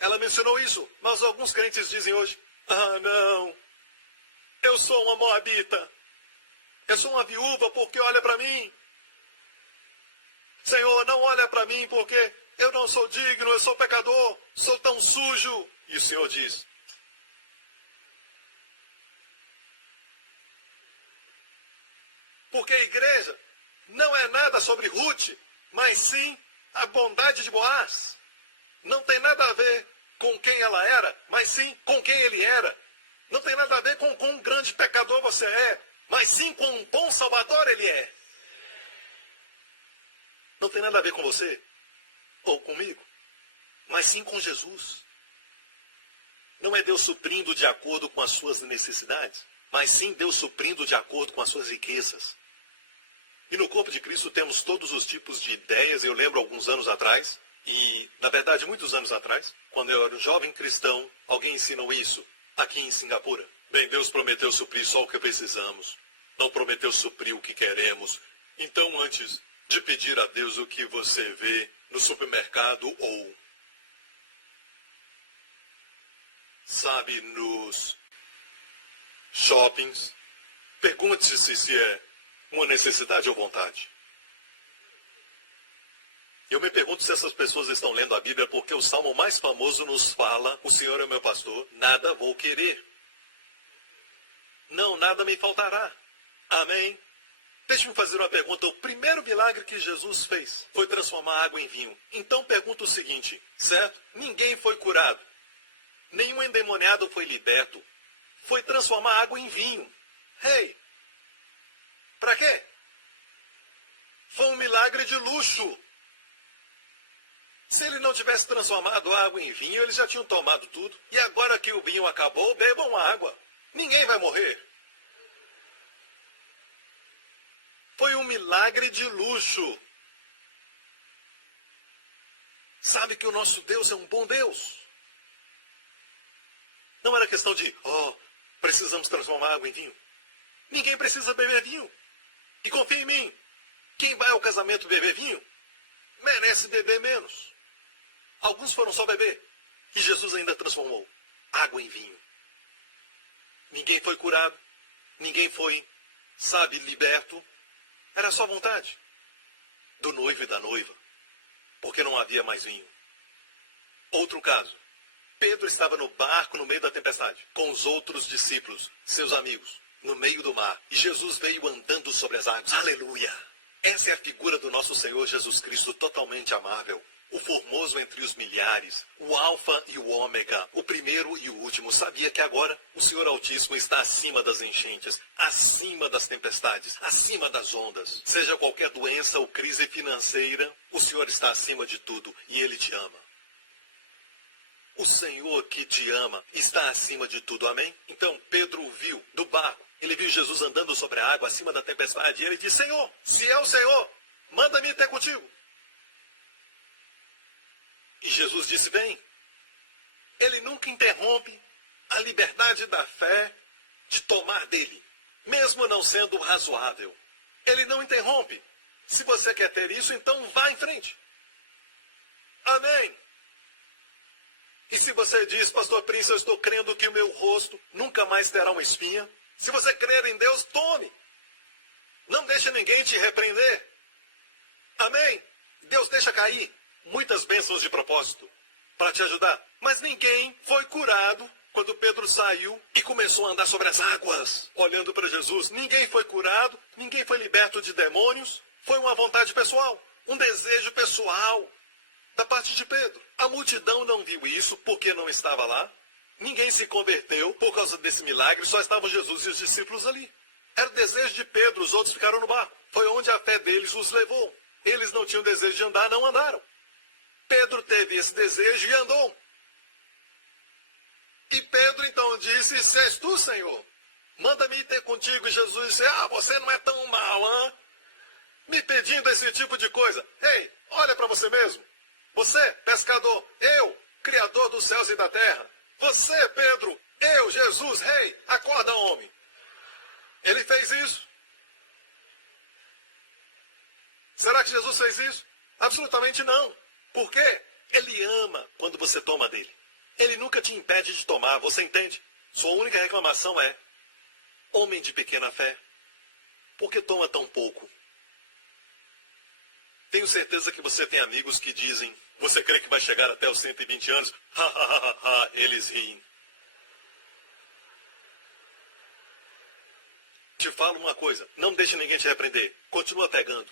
Ela mencionou isso, mas alguns crentes dizem hoje, não, eu sou uma moabita. Eu sou uma viúva porque olha para mim. Senhor, não olha para mim porque eu não sou digno, eu sou pecador, sou tão sujo. E o Senhor diz, porque a igreja não é nada sobre Ruth, mas sim a bondade de Boaz. Não tem nada a ver com quem ela era, mas sim com quem ele era. Não tem nada a ver com quão grande pecador você é, mas sim com um bom salvador ele é. Não tem nada a ver com você ou comigo, mas sim com Jesus. Não é Deus suprindo de acordo com as suas necessidades, mas sim Deus suprindo de acordo com as suas riquezas. E no corpo de Cristo temos todos os tipos de ideias. Eu lembro alguns anos atrás, e na verdade muitos anos atrás, quando eu era um jovem cristão, alguém ensinou isso aqui em Singapura. Bem, Deus prometeu suprir só o que precisamos. Não prometeu suprir o que queremos. Então, antes de pedir a Deus o que você vê no supermercado ou, sabe, nos shoppings, pergunte-se se é uma necessidade ou vontade. Eu me pergunto se essas pessoas estão lendo a Bíblia porque o salmo mais famoso nos fala, o Senhor é meu pastor, nada vou querer. Não, nada me faltará. Amém? Deixe-me fazer uma pergunta. O primeiro milagre que Jesus fez foi transformar água em vinho. Então pergunto o seguinte, certo? Ninguém foi curado. Nenhum endemoniado foi liberto. Foi transformar água em vinho. Hey! Para quê? Foi um milagre de luxo. Se ele não tivesse transformado a água em vinho, eles já tinham tomado tudo. E agora que o vinho acabou, bebam água. Ninguém vai morrer. Foi um milagre de luxo. Sabe que o nosso Deus é um bom Deus. Não era questão de, precisamos transformar água em vinho. Ninguém precisa beber vinho. E confia em mim, quem vai ao casamento beber vinho, merece beber menos. Alguns foram só beber. E Jesus ainda transformou água em vinho. Ninguém foi curado. Ninguém foi, liberto. Era só vontade do noivo e da noiva. Porque não havia mais vinho. Outro caso. Pedro estava no barco no meio da tempestade, com os outros discípulos, seus amigos, no meio do mar. E Jesus veio andando sobre as águas. Aleluia! Essa é a figura do nosso Senhor Jesus Cristo, totalmente amável. O formoso entre os milhares, o alfa e o ômega, o primeiro e o último. Sabia que agora o Senhor Altíssimo está acima das enchentes, acima das tempestades, acima das ondas. Seja qualquer doença ou crise financeira, o Senhor está acima de tudo e Ele te ama. O Senhor que te ama está acima de tudo, amém? Então Pedro viu do barco, ele viu Jesus andando sobre a água acima da tempestade e ele disse, Senhor, se é o Senhor, manda-me ter contigo. E Jesus disse, vem. Ele nunca interrompe a liberdade da fé de tomar dele, mesmo não sendo razoável. Ele não interrompe. Se você quer ter isso, então vá em frente. Amém. E se você diz, Pastor Prince, eu estou crendo que o meu rosto nunca mais terá uma espinha. Se você crer em Deus, tome. Não deixe ninguém te repreender. Amém? Deus deixa cair muitas bênçãos de propósito para te ajudar. Mas ninguém foi curado quando Pedro saiu e começou a andar sobre as águas, olhando para Jesus. Ninguém foi curado, ninguém foi liberto de demônios. Foi uma vontade pessoal, um desejo pessoal da parte de Pedro. A multidão não viu isso porque não estava lá. Ninguém se converteu por causa desse milagre, só estavam Jesus e os discípulos ali. Era o desejo de Pedro, os outros ficaram no barco. Foi onde a fé deles os levou. Eles não tinham desejo de andar, não andaram. Pedro teve esse desejo e andou. E Pedro então disse, se és tu, Senhor, manda-me ir ter contigo. E Jesus disse, você não é tão mau, hein? Me pedindo esse tipo de coisa. Ei, olha para você mesmo. Você, pescador, eu, criador dos céus e da terra. Você, Pedro, eu, Jesus, rei, acorda, homem. Ele fez isso. Será que Jesus fez isso? Absolutamente não. Por quê? Ele ama quando você toma dele. Ele nunca te impede de tomar, você entende? Sua única reclamação é, homem de pequena fé, por que toma tão pouco? Tenho certeza que você tem amigos que dizem, você crê que vai chegar até os 120 anos? Eles riem. Te falo uma coisa, não deixe ninguém te repreender. Continua pegando.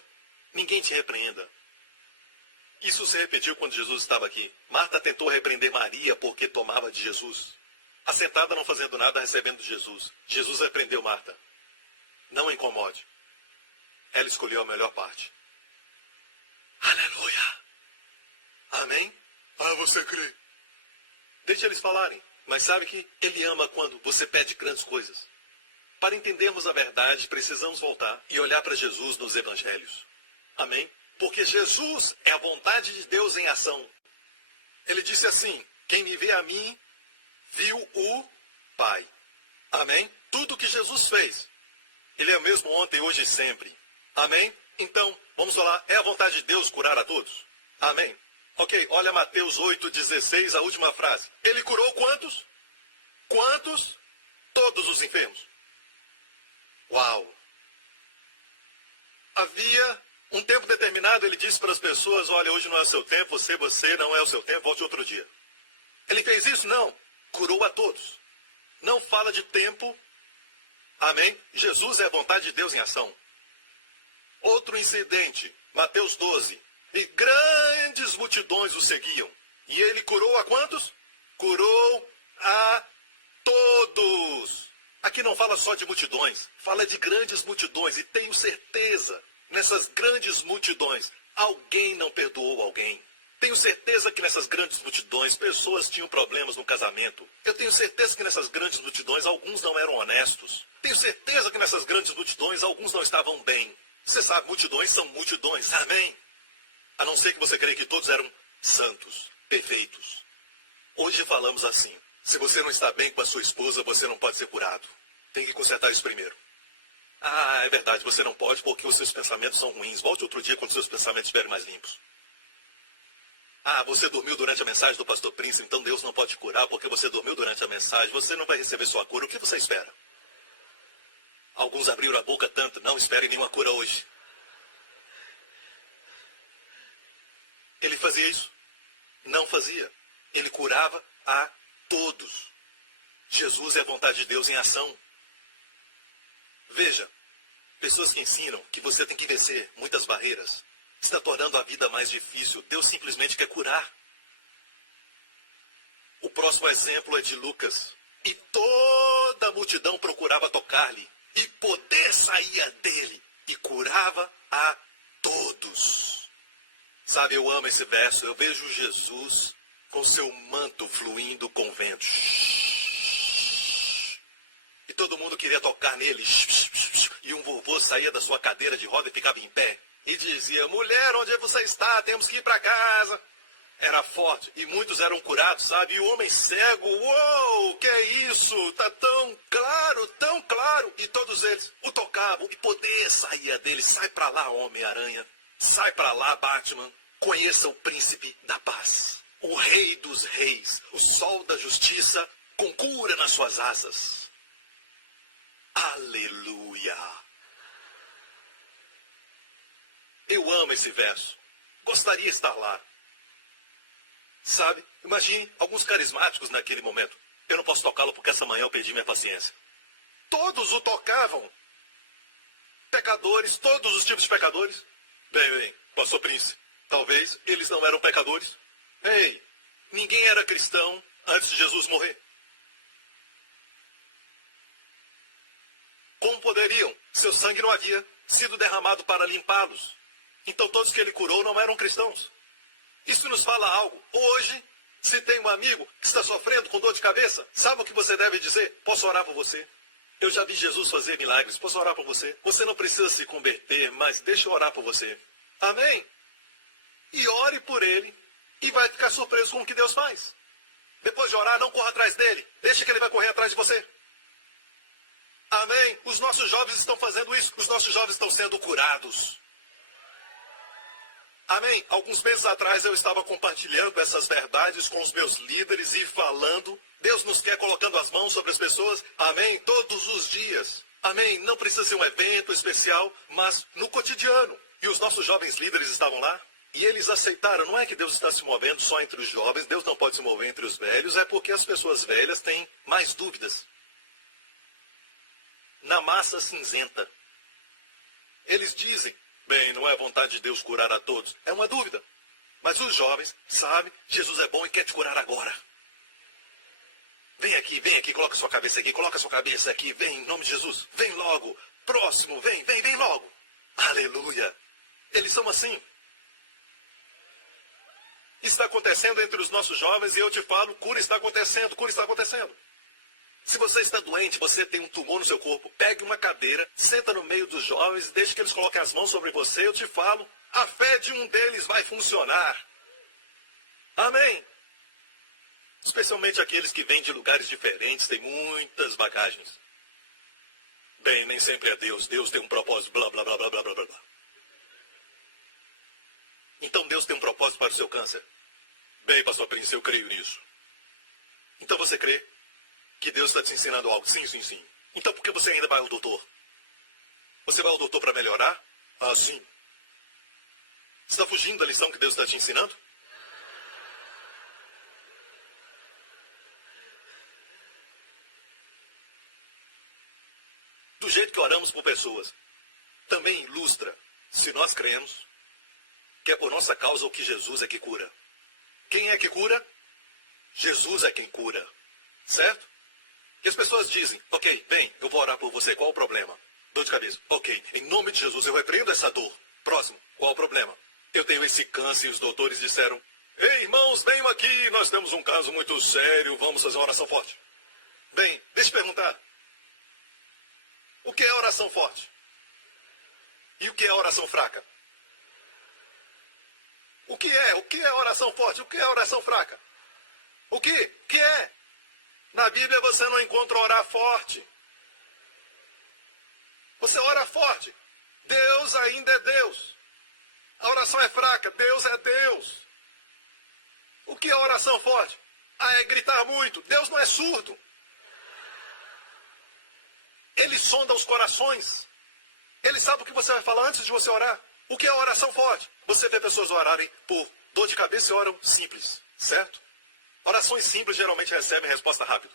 Ninguém te repreenda. Isso se repetiu quando Jesus estava aqui. Marta tentou repreender Maria porque tomava de Jesus. Assentada, não fazendo nada, recebendo de Jesus. Jesus repreendeu Marta. Não a incomode. Ela escolheu a melhor parte. Aleluia! Amém? Você crê? Deixa eles falarem. Mas sabe que ele ama quando você pede grandes coisas. Para entendermos a verdade, precisamos voltar e olhar para Jesus nos evangelhos. Amém? Porque Jesus é a vontade de Deus em ação. Ele disse assim, quem me vê a mim, viu o Pai. Amém? Tudo que Jesus fez, ele é o mesmo ontem, hoje e sempre. Amém? Então, vamos falar, é a vontade de Deus curar a todos? Amém? Ok, olha Mateus 8,16, a última frase. Ele curou quantos? Quantos? Todos os enfermos. Uau! Havia um tempo determinado, ele disse para as pessoas, olha, hoje não é o seu tempo, você não é o seu tempo, volte outro dia. Ele fez isso? Não. Curou a todos. Não fala de tempo. Amém? Jesus é a vontade de Deus em ação. Outro incidente, Mateus 12. E grandes multidões o seguiam. E ele curou a quantos? Curou a todos. Aqui não fala só de multidões, fala de grandes multidões. E tenho certeza, nessas grandes multidões, alguém não perdoou alguém. Tenho certeza que nessas grandes multidões, pessoas tinham problemas no casamento. Eu tenho certeza que nessas grandes multidões, alguns não eram honestos. Tenho certeza que nessas grandes multidões, alguns não estavam bem. Você sabe, multidões são multidões, amém? A não ser que você creia que todos eram santos, perfeitos. Hoje falamos assim, se você não está bem com a sua esposa, você não pode ser curado. Tem que consertar isso primeiro. Ah, é verdade, você não pode porque os seus pensamentos são ruins. Volte outro dia quando os seus pensamentos estiverem mais limpos. Ah, você dormiu durante a mensagem do pastor Prince, então Deus não pode te curar porque você dormiu durante a mensagem. Você não vai receber sua cura. O que você espera? Alguns abriram a boca tanto, não esperem nenhuma cura hoje. Ele fazia isso? Não fazia. Ele curava a todos. Jesus é a vontade de Deus em ação. Veja, pessoas que ensinam que você tem que vencer muitas barreiras, está tornando a vida mais difícil. Deus simplesmente quer curar. O próximo exemplo é de Lucas. E toda a multidão procurava tocar-lhe, e poder saía dele, e curava a todos. Sabe, eu amo esse verso. Eu vejo Jesus com seu manto fluindo com vento. E todo mundo queria tocar nele. E um vovô saía da sua cadeira de roda e ficava em pé. E dizia, mulher, onde você está? Temos que ir para casa. Era forte. E muitos eram curados, sabe? E o homem cego, uou, que é isso? Tá tão claro, tão claro. E todos eles o tocavam. E poder saía dele. Sai para lá, Homem-Aranha. Sai para lá, Batman. Conheça o príncipe da paz. O rei dos reis. O sol da justiça com cura nas suas asas. Aleluia. Eu amo esse verso. Gostaria de estar lá. Sabe? Imagine alguns carismáticos naquele momento. Eu não posso tocá-lo porque essa manhã eu perdi minha paciência. Todos o tocavam. Pecadores, todos os tipos de pecadores. Bem, pastor Prince, talvez eles não eram pecadores. Ei, ninguém era cristão antes de Jesus morrer. Como poderiam? Seu sangue não havia sido derramado para limpá-los. Então todos que ele curou não eram cristãos. Isso nos fala algo. Hoje, se tem um amigo que está sofrendo com dor de cabeça, sabe o que você deve dizer? Posso orar por você? Eu já vi Jesus fazer milagres. Posso orar por você? Você não precisa se converter, mas deixa eu orar por você. Amém? E ore por ele e vai ficar surpreso com o que Deus faz. Depois de orar, não corra atrás dele. Deixa que ele vai correr atrás de você. Amém? Os nossos jovens estão fazendo isso. Os nossos jovens estão sendo curados. Amém? Alguns meses atrás eu estava compartilhando essas verdades com os meus líderes e falando. Deus nos quer colocando as mãos sobre as pessoas. Amém? Todos os dias. Amém? Não precisa ser um evento especial, mas no cotidiano. E os nossos jovens líderes estavam lá. E eles aceitaram. Não é que Deus está se movendo só entre os jovens. Deus não pode se mover entre os velhos. É porque as pessoas velhas têm mais dúvidas. Na massa cinzenta. Eles dizem, bem, não é vontade de Deus curar a todos. É uma dúvida. Mas os jovens sabem, Jesus é bom e quer te curar agora. Vem aqui, coloca sua cabeça aqui, vem, em nome de Jesus. Vem logo, próximo, vem logo. Aleluia. Eles são assim. Está acontecendo entre os nossos jovens e eu te falo, cura está acontecendo. Se você está doente, você tem um tumor no seu corpo, pegue uma cadeira, senta no meio dos jovens, deixe que eles coloquem as mãos sobre você, eu te falo, a fé de um deles vai funcionar. Amém? Especialmente aqueles que vêm de lugares diferentes, têm muitas bagagens. Bem, nem sempre é Deus. Deus tem um propósito, blá, blá, blá, blá, blá, blá, blá. Então Deus tem um propósito para o seu câncer. Bem, pastor Prince, eu creio nisso. Então você crê que Deus está te ensinando algo? Sim. Então por que você ainda vai ao doutor? Você vai ao doutor para melhorar? Ah, sim. Você está fugindo da lição que Deus está te ensinando? Do jeito que oramos por pessoas, também ilustra, se nós cremos, que é por nossa causa o que Jesus é que cura. Quem é que cura? Jesus é quem cura. Certo? E as pessoas dizem, ok, bem, eu vou orar por você, qual o problema? Dor de cabeça. Ok, em nome de Jesus eu repreendo essa dor. Próximo, qual o problema? Eu tenho esse câncer e os doutores disseram, ei, irmãos, venham aqui, nós temos um caso muito sério, vamos fazer uma oração forte. Bem, deixa eu perguntar. O que é oração forte? E o que é oração fraca? O que é oração forte? O que é oração fraca? O que é? Na Bíblia você não encontra orar forte. Você ora forte. Deus ainda é Deus. A oração é fraca. Deus é Deus. O que é oração forte? É gritar muito. Deus não é surdo. Ele sonda os corações. Ele sabe o que você vai falar antes de você orar. O que é oração forte? Você vê pessoas orarem por dor de cabeça e oram simples, certo? Orações simples geralmente recebem resposta rápida.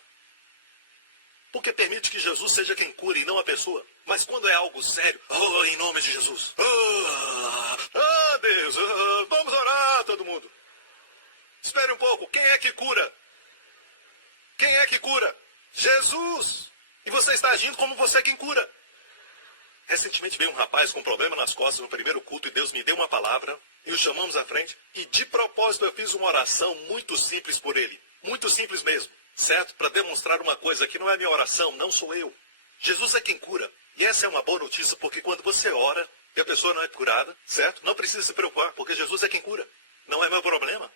Porque permite que Jesus seja quem cure e não a pessoa. Mas quando é algo sério, oh, em nome de Jesus. Deus, vamos orar todo mundo. Espere um pouco, quem é que cura? Quem é que cura? Jesus. E você está agindo como você é quem cura. Recentemente veio um rapaz com problema nas costas no primeiro culto e Deus me deu uma palavra e o chamamos à frente. E de propósito eu fiz uma oração muito simples por ele. Muito simples mesmo, certo? Para demonstrar uma coisa que não é minha oração, não sou eu. Jesus é quem cura. E essa é uma boa notícia porque quando você ora e a pessoa não é curada, certo? Não precisa se preocupar porque Jesus é quem cura. Não é meu problema.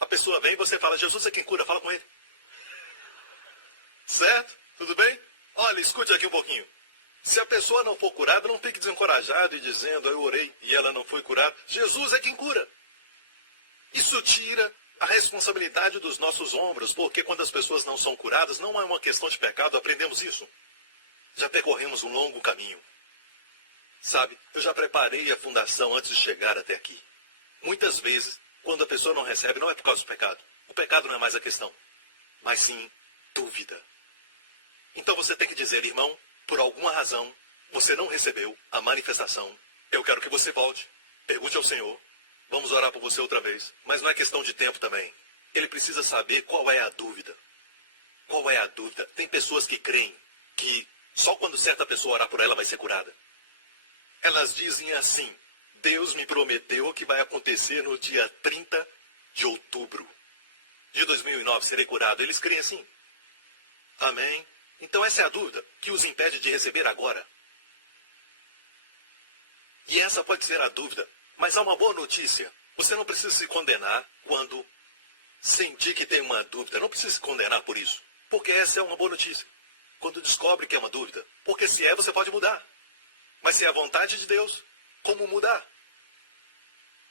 A pessoa vem e você fala, Jesus é quem cura, fala com ele. Certo? Tudo bem? Olha, escute aqui um pouquinho. Se a pessoa não for curada, não fique desencorajado e dizendo, eu orei e ela não foi curada. Jesus é quem cura. Isso tira a responsabilidade dos nossos ombros, porque quando as pessoas não são curadas, não é uma questão de pecado, aprendemos isso. Já percorremos um longo caminho. Sabe, eu já preparei a fundação antes de chegar até aqui. Muitas vezes, quando a pessoa não recebe, não é por causa do pecado. O pecado não é mais a questão, mas sim dúvida. Então você tem que dizer, irmão, por alguma razão, você não recebeu a manifestação. Eu quero que você volte, pergunte ao Senhor, vamos orar por você outra vez. Mas não é questão de tempo também. Ele precisa saber qual é a dúvida. Qual é a dúvida? Tem pessoas que creem que só quando certa pessoa orar por ela vai ser curada. Elas dizem assim, Deus me prometeu que vai acontecer no dia 30 de outubro de 2009, serei curado. Eles creem assim. Amém? Então essa é a dúvida que os impede de receber agora. E essa pode ser a dúvida. Mas há uma boa notícia. Você não precisa se condenar quando sentir que tem uma dúvida. Não precisa se condenar por isso. Porque essa é uma boa notícia. Quando descobre que é uma dúvida. Porque se é, você pode mudar. Mas se é a vontade de Deus, como mudar?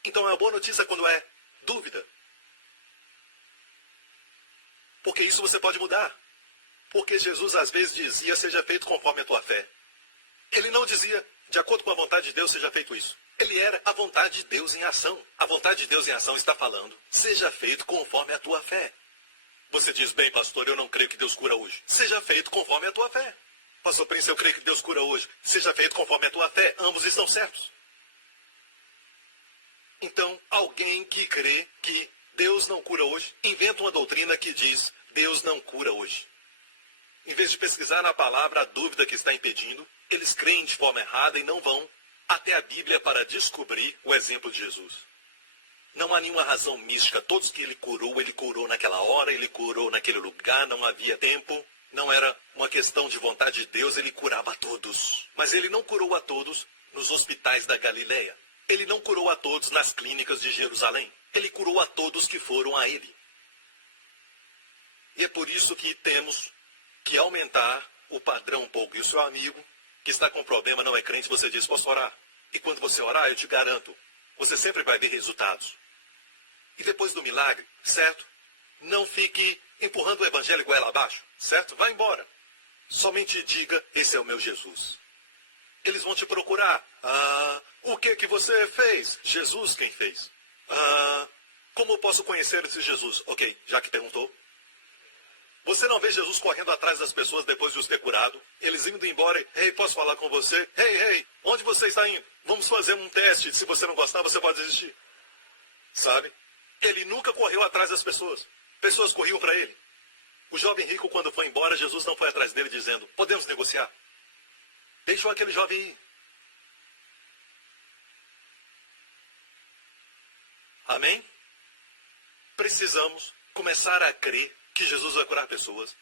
Então é uma boa notícia quando é dúvida. Porque isso você pode mudar. Porque Jesus às vezes dizia, seja feito conforme a tua fé. Ele não dizia, de acordo com a vontade de Deus, seja feito isso. Ele era a vontade de Deus em ação. A vontade de Deus em ação está falando, seja feito conforme a tua fé. Você diz, bem, pastor, eu não creio que Deus cura hoje. Seja feito conforme a tua fé. Pastor Prince, eu creio que Deus cura hoje. Seja feito conforme a tua fé. Ambos estão certos. Então, alguém que crê que Deus não cura hoje, inventa uma doutrina que diz, Deus não cura hoje. Em vez de pesquisar na palavra a dúvida que está impedindo, eles creem de forma errada e não vão até a Bíblia para descobrir o exemplo de Jesus. Não há nenhuma razão mística. Todos que ele curou naquela hora, ele curou naquele lugar, não havia tempo. Não era uma questão de vontade de Deus, ele curava a todos. Mas ele não curou a todos nos hospitais da Galileia. Ele não curou a todos nas clínicas de Jerusalém. Ele curou a todos que foram a ele. E é por isso que temos que aumentar o padrão um pouco. E o seu amigo que está com problema não é crente, você diz, posso orar? E quando você orar, eu te garanto, você sempre vai ver resultados. E depois do milagre, certo? Não fique empurrando o evangelho goela abaixo, certo? Vá embora. Somente diga, esse é o meu Jesus. Eles vão te procurar. O que você fez? Jesus quem fez. Como eu posso conhecer esse Jesus? Ok, já que perguntou. Você não vê Jesus correndo atrás das pessoas depois de os ter curado? Eles indo embora. Ei, posso falar com você? Ei, onde você está indo? Vamos fazer um teste. Se você não gostar, você pode desistir. Sabe? Ele nunca correu atrás das pessoas. Pessoas corriam para ele. O jovem rico, quando foi embora, Jesus não foi atrás dele dizendo, podemos negociar. Deixou aquele jovem ir. Amém? Precisamos começar a crer que Jesus vai curar pessoas,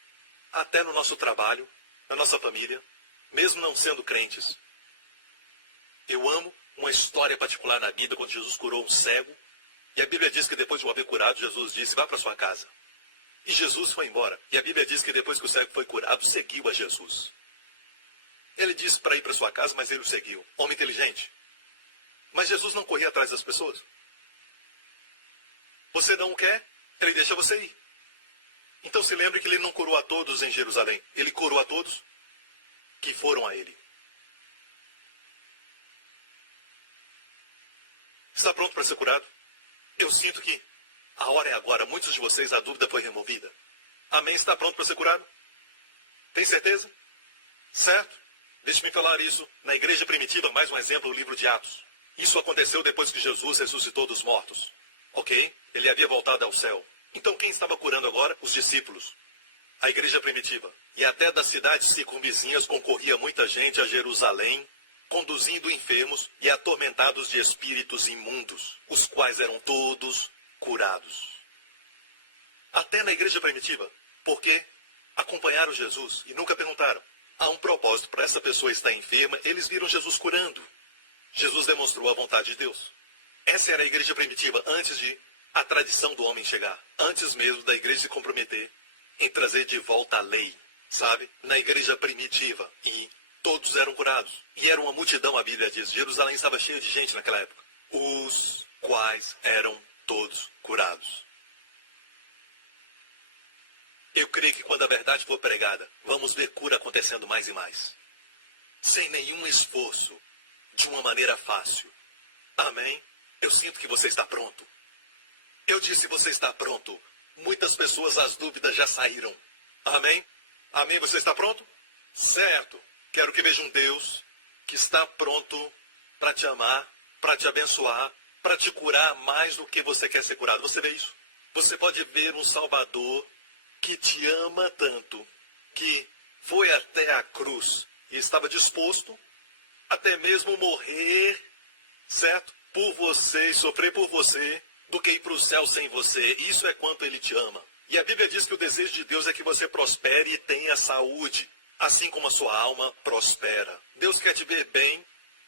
até no nosso trabalho, na nossa família, mesmo não sendo crentes. Eu amo uma história particular na Bíblia, quando Jesus curou um cego, e a Bíblia diz que depois de o haver curado, Jesus disse, vá para sua casa. E Jesus foi embora. E a Bíblia diz que depois que o cego foi curado, seguiu a Jesus. Ele disse para ir para sua casa, mas ele o seguiu. Homem inteligente. Mas Jesus não corria atrás das pessoas. Você não quer, ele deixa você ir. Então se lembre que ele não curou a todos em Jerusalém. Ele curou a todos que foram a ele. Está pronto para ser curado? Eu sinto que a hora é agora. Muitos de vocês, a dúvida foi removida. Amém? Está pronto para ser curado? Tem certeza? Certo? Deixe-me falar isso. Na igreja primitiva, mais um exemplo, o livro de Atos. Isso aconteceu depois que Jesus ressuscitou dos mortos. Ok? Ele havia voltado ao céu. Então quem estava curando agora? Os discípulos. A igreja primitiva. E até das cidades circunvizinhas concorria muita gente a Jerusalém, conduzindo enfermos e atormentados de espíritos imundos, os quais eram todos curados. Até na igreja primitiva. Porque acompanharam Jesus e nunca perguntaram. Há um propósito para essa pessoa estar enferma, eles viram Jesus curando. Jesus demonstrou a vontade de Deus. Essa era a igreja primitiva, antes de a tradição do homem chegar. Antes mesmo da igreja se comprometer em trazer de volta a lei, sabe? Na igreja primitiva. E todos eram curados. E era uma multidão, a Bíblia diz. Jerusalém estava cheia de gente naquela época. Os quais eram todos curados. Eu creio que quando a verdade for pregada, vamos ver cura acontecendo mais e mais. Sem nenhum esforço de uma maneira fácil. Amém? Eu sinto que você está pronto. Eu disse você está pronto. Muitas pessoas, as dúvidas já saíram. Amém? Amém? Você está pronto? Certo. Quero que veja um Deus que está pronto para te amar, para te abençoar, para te curar mais do que você quer ser curado. Você vê isso? Você pode ver um Salvador que te ama tanto, que foi até a cruz e estava disposto até mesmo morrer, certo? Por você, sofrer por você, do que ir para o céu sem você. Isso é quanto ele te ama. E a Bíblia diz que o desejo de Deus é que você prospere e tenha saúde, assim como a sua alma prospera. Deus quer te ver bem.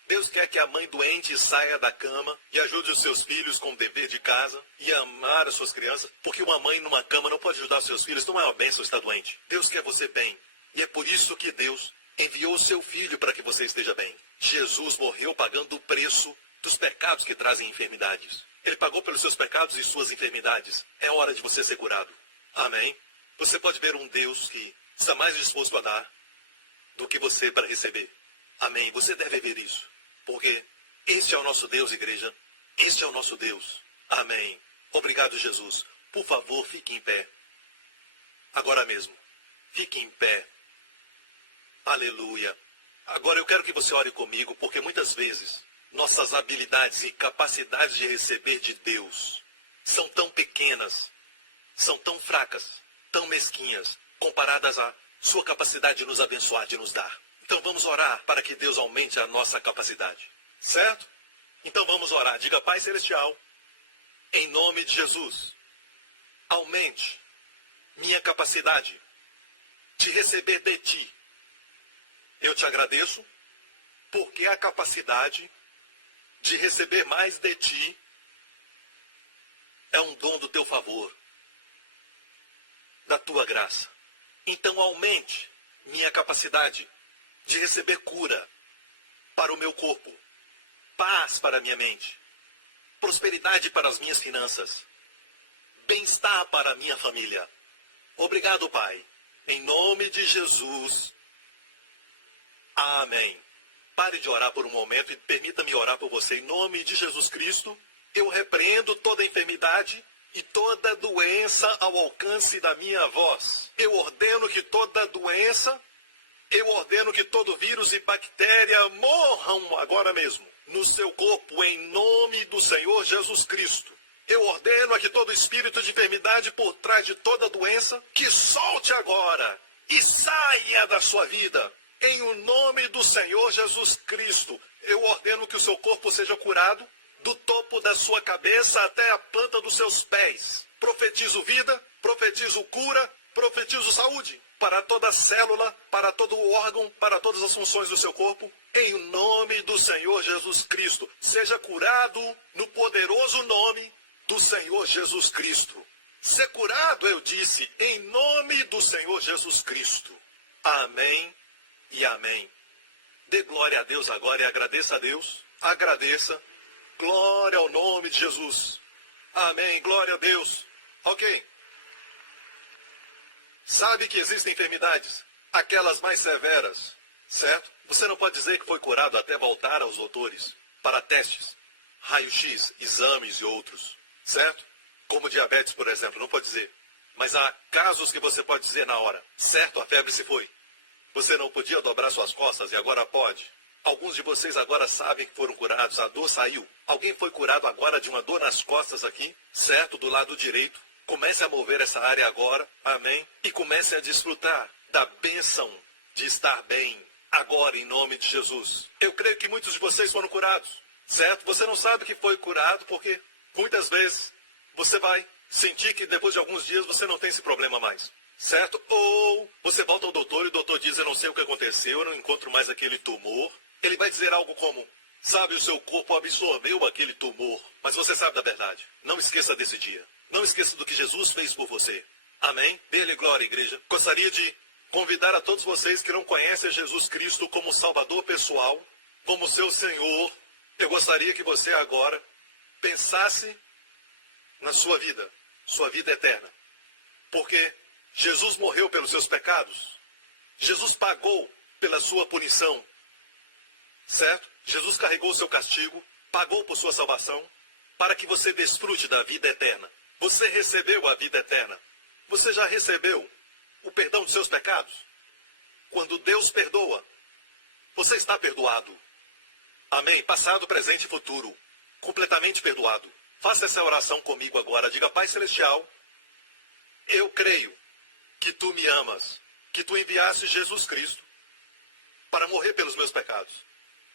Deus quer que a mãe doente saia da cama e ajude os seus filhos com o dever de casa e amar as suas crianças, porque uma mãe numa cama não pode ajudar os seus filhos, não é uma bênção estar doente. Deus quer você bem. E é por isso que Deus enviou o seu filho para que você esteja bem. Jesus morreu pagando o preço dos pecados que trazem enfermidades. Ele pagou pelos seus pecados e suas enfermidades. É hora de você ser curado. Amém? Você pode ver um Deus que está mais disposto a dar do que você para receber. Amém? Você deve ver isso. Porque este é o nosso Deus, igreja. Este é o nosso Deus. Amém. Obrigado, Jesus. Por favor, fique em pé. Agora mesmo. Fique em pé. Aleluia. Agora eu quero que você ore comigo, porque muitas vezes nossas habilidades e capacidades de receber de Deus são tão pequenas, são tão fracas, tão mesquinhas, comparadas à sua capacidade de nos abençoar, de nos dar. Então vamos orar para que Deus aumente a nossa capacidade. Certo? Então vamos orar. Diga, Pai Celestial, em nome de Jesus, aumente minha capacidade de receber de Ti. Eu te agradeço porque a capacidade de receber mais de Ti é um dom do Teu favor, da Tua graça. Então aumente minha capacidade de receber cura para o meu corpo, paz para a minha mente, prosperidade para as minhas finanças, bem-estar para a minha família. Obrigado, Pai. Em nome de Jesus. Amém. Pare de orar por um momento e permita-me orar por você. Em nome de Jesus Cristo, eu repreendo toda enfermidade e toda doença ao alcance da minha voz. Eu ordeno que toda doença, eu ordeno que todo vírus e bactéria morram agora mesmo no seu corpo, em nome do Senhor Jesus Cristo. Eu ordeno a que todo espírito de enfermidade por trás de toda doença, que solte agora e saia da sua vida. Em o nome do Senhor Jesus Cristo, eu ordeno que o seu corpo seja curado, do topo da sua cabeça até a planta dos seus pés. Profetizo vida, profetizo cura, profetizo saúde para toda célula, para todo órgão, para todas as funções do seu corpo. Em nome do Senhor Jesus Cristo, seja curado no poderoso nome do Senhor Jesus Cristo. Ser curado, eu disse, em nome do Senhor Jesus Cristo. Amém e amém. Dê glória a Deus agora e agradeça a Deus. Agradeça. Glória ao nome de Jesus. Amém. Glória a Deus. Ok. Sabe que existem enfermidades, aquelas mais severas, certo? Você não pode dizer que foi curado até voltar aos doutores para testes, raio-x, exames e outros, certo? Como diabetes, por exemplo, não pode dizer. Mas há casos que você pode dizer na hora, certo, a febre se foi. Você não podia dobrar suas costas e agora pode. Alguns de vocês agora sabem que foram curados, a dor saiu. Alguém foi curado agora de uma dor nas costas aqui, certo, do lado direito. Comece a mover essa área agora, amém? E comece a desfrutar da bênção de estar bem agora, em nome de Jesus. Eu creio que muitos de vocês foram curados, certo? Você não sabe que foi curado porque muitas vezes você vai sentir que depois de alguns dias você não tem esse problema mais. Certo? Ou você volta ao doutor e o doutor diz, eu não sei o que aconteceu, eu não encontro mais aquele tumor. Ele vai dizer algo como, sabe, o seu corpo absorveu aquele tumor. Mas você sabe da verdade. Não esqueça desse dia. Não esqueça do que Jesus fez por você. Amém? Dê-lhe glória, igreja. Gostaria de convidar a todos vocês que não conhecem Jesus Cristo como Salvador pessoal, como seu Senhor. Eu gostaria que você agora pensasse na sua vida eterna. Porque Jesus morreu pelos seus pecados. Jesus pagou pela sua punição. Certo? Jesus carregou o seu castigo, pagou por sua salvação, para que você desfrute da vida eterna. Você recebeu a vida eterna. Você já recebeu o perdão dos seus pecados? Quando Deus perdoa, você está perdoado. Amém. Passado, presente e futuro. Completamente perdoado. Faça essa oração comigo agora. Diga: Pai Celestial, eu creio que Tu me amas, que Tu enviaste Jesus Cristo para morrer pelos meus pecados.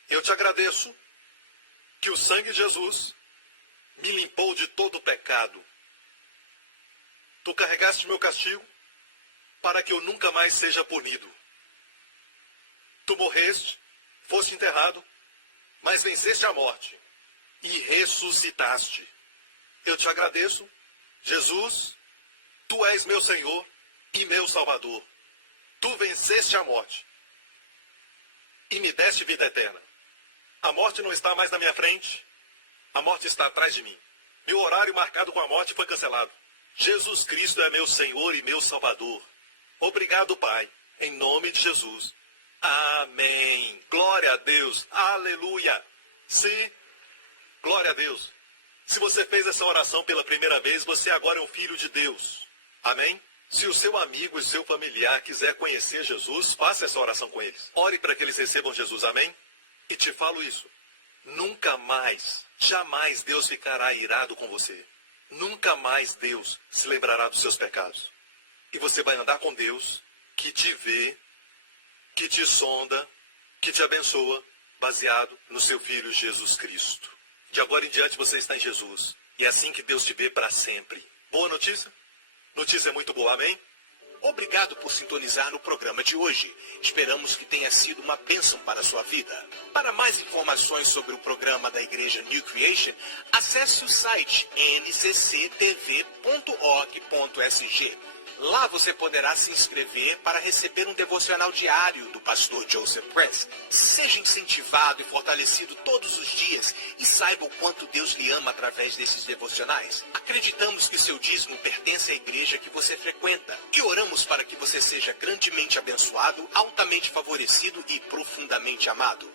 Eu te agradeço que o sangue de Jesus me limpou de todo o pecado. Tu carregaste meu castigo para que eu nunca mais seja punido. Tu morreste, foste enterrado, mas venceste a morte e ressuscitaste. Eu te agradeço, Jesus, Tu és meu Senhor e meu Salvador. Tu venceste a morte e me deste vida eterna. A morte não está mais na minha frente, a morte está atrás de mim. Meu horário marcado com a morte foi cancelado. Jesus Cristo é meu Senhor e meu Salvador. Obrigado, Pai, em nome de Jesus. Amém. Glória a Deus. Aleluia. Sim, glória a Deus. Se você fez essa oração pela primeira vez, você agora é um filho de Deus. Amém? Se o seu amigo e seu familiar quiser conhecer Jesus, faça essa oração com eles. Ore para que eles recebam Jesus. Amém? E te falo isso. Nunca mais, jamais Deus ficará irado com você. Nunca mais Deus se lembrará dos seus pecados. E você vai andar com Deus, que te vê, que te sonda, que te abençoa, baseado no seu Filho Jesus Cristo. De agora em diante você está em Jesus. E é assim que Deus te vê para sempre. Boa notícia? Notícia muito boa, amém? Obrigado por sintonizar no programa de hoje. Esperamos que tenha sido uma bênção para a sua vida. Para mais informações sobre o programa da Igreja New Creation, acesse o site ncctv.org.sg. Lá você poderá se inscrever para receber um devocional diário do pastor Joseph Prince. Seja incentivado e fortalecido todos os dias e saiba o quanto Deus lhe ama através desses devocionais. Acreditamos que seu dízimo pertence à igreja que você frequenta e oramos para que você seja grandemente abençoado, altamente favorecido e profundamente amado.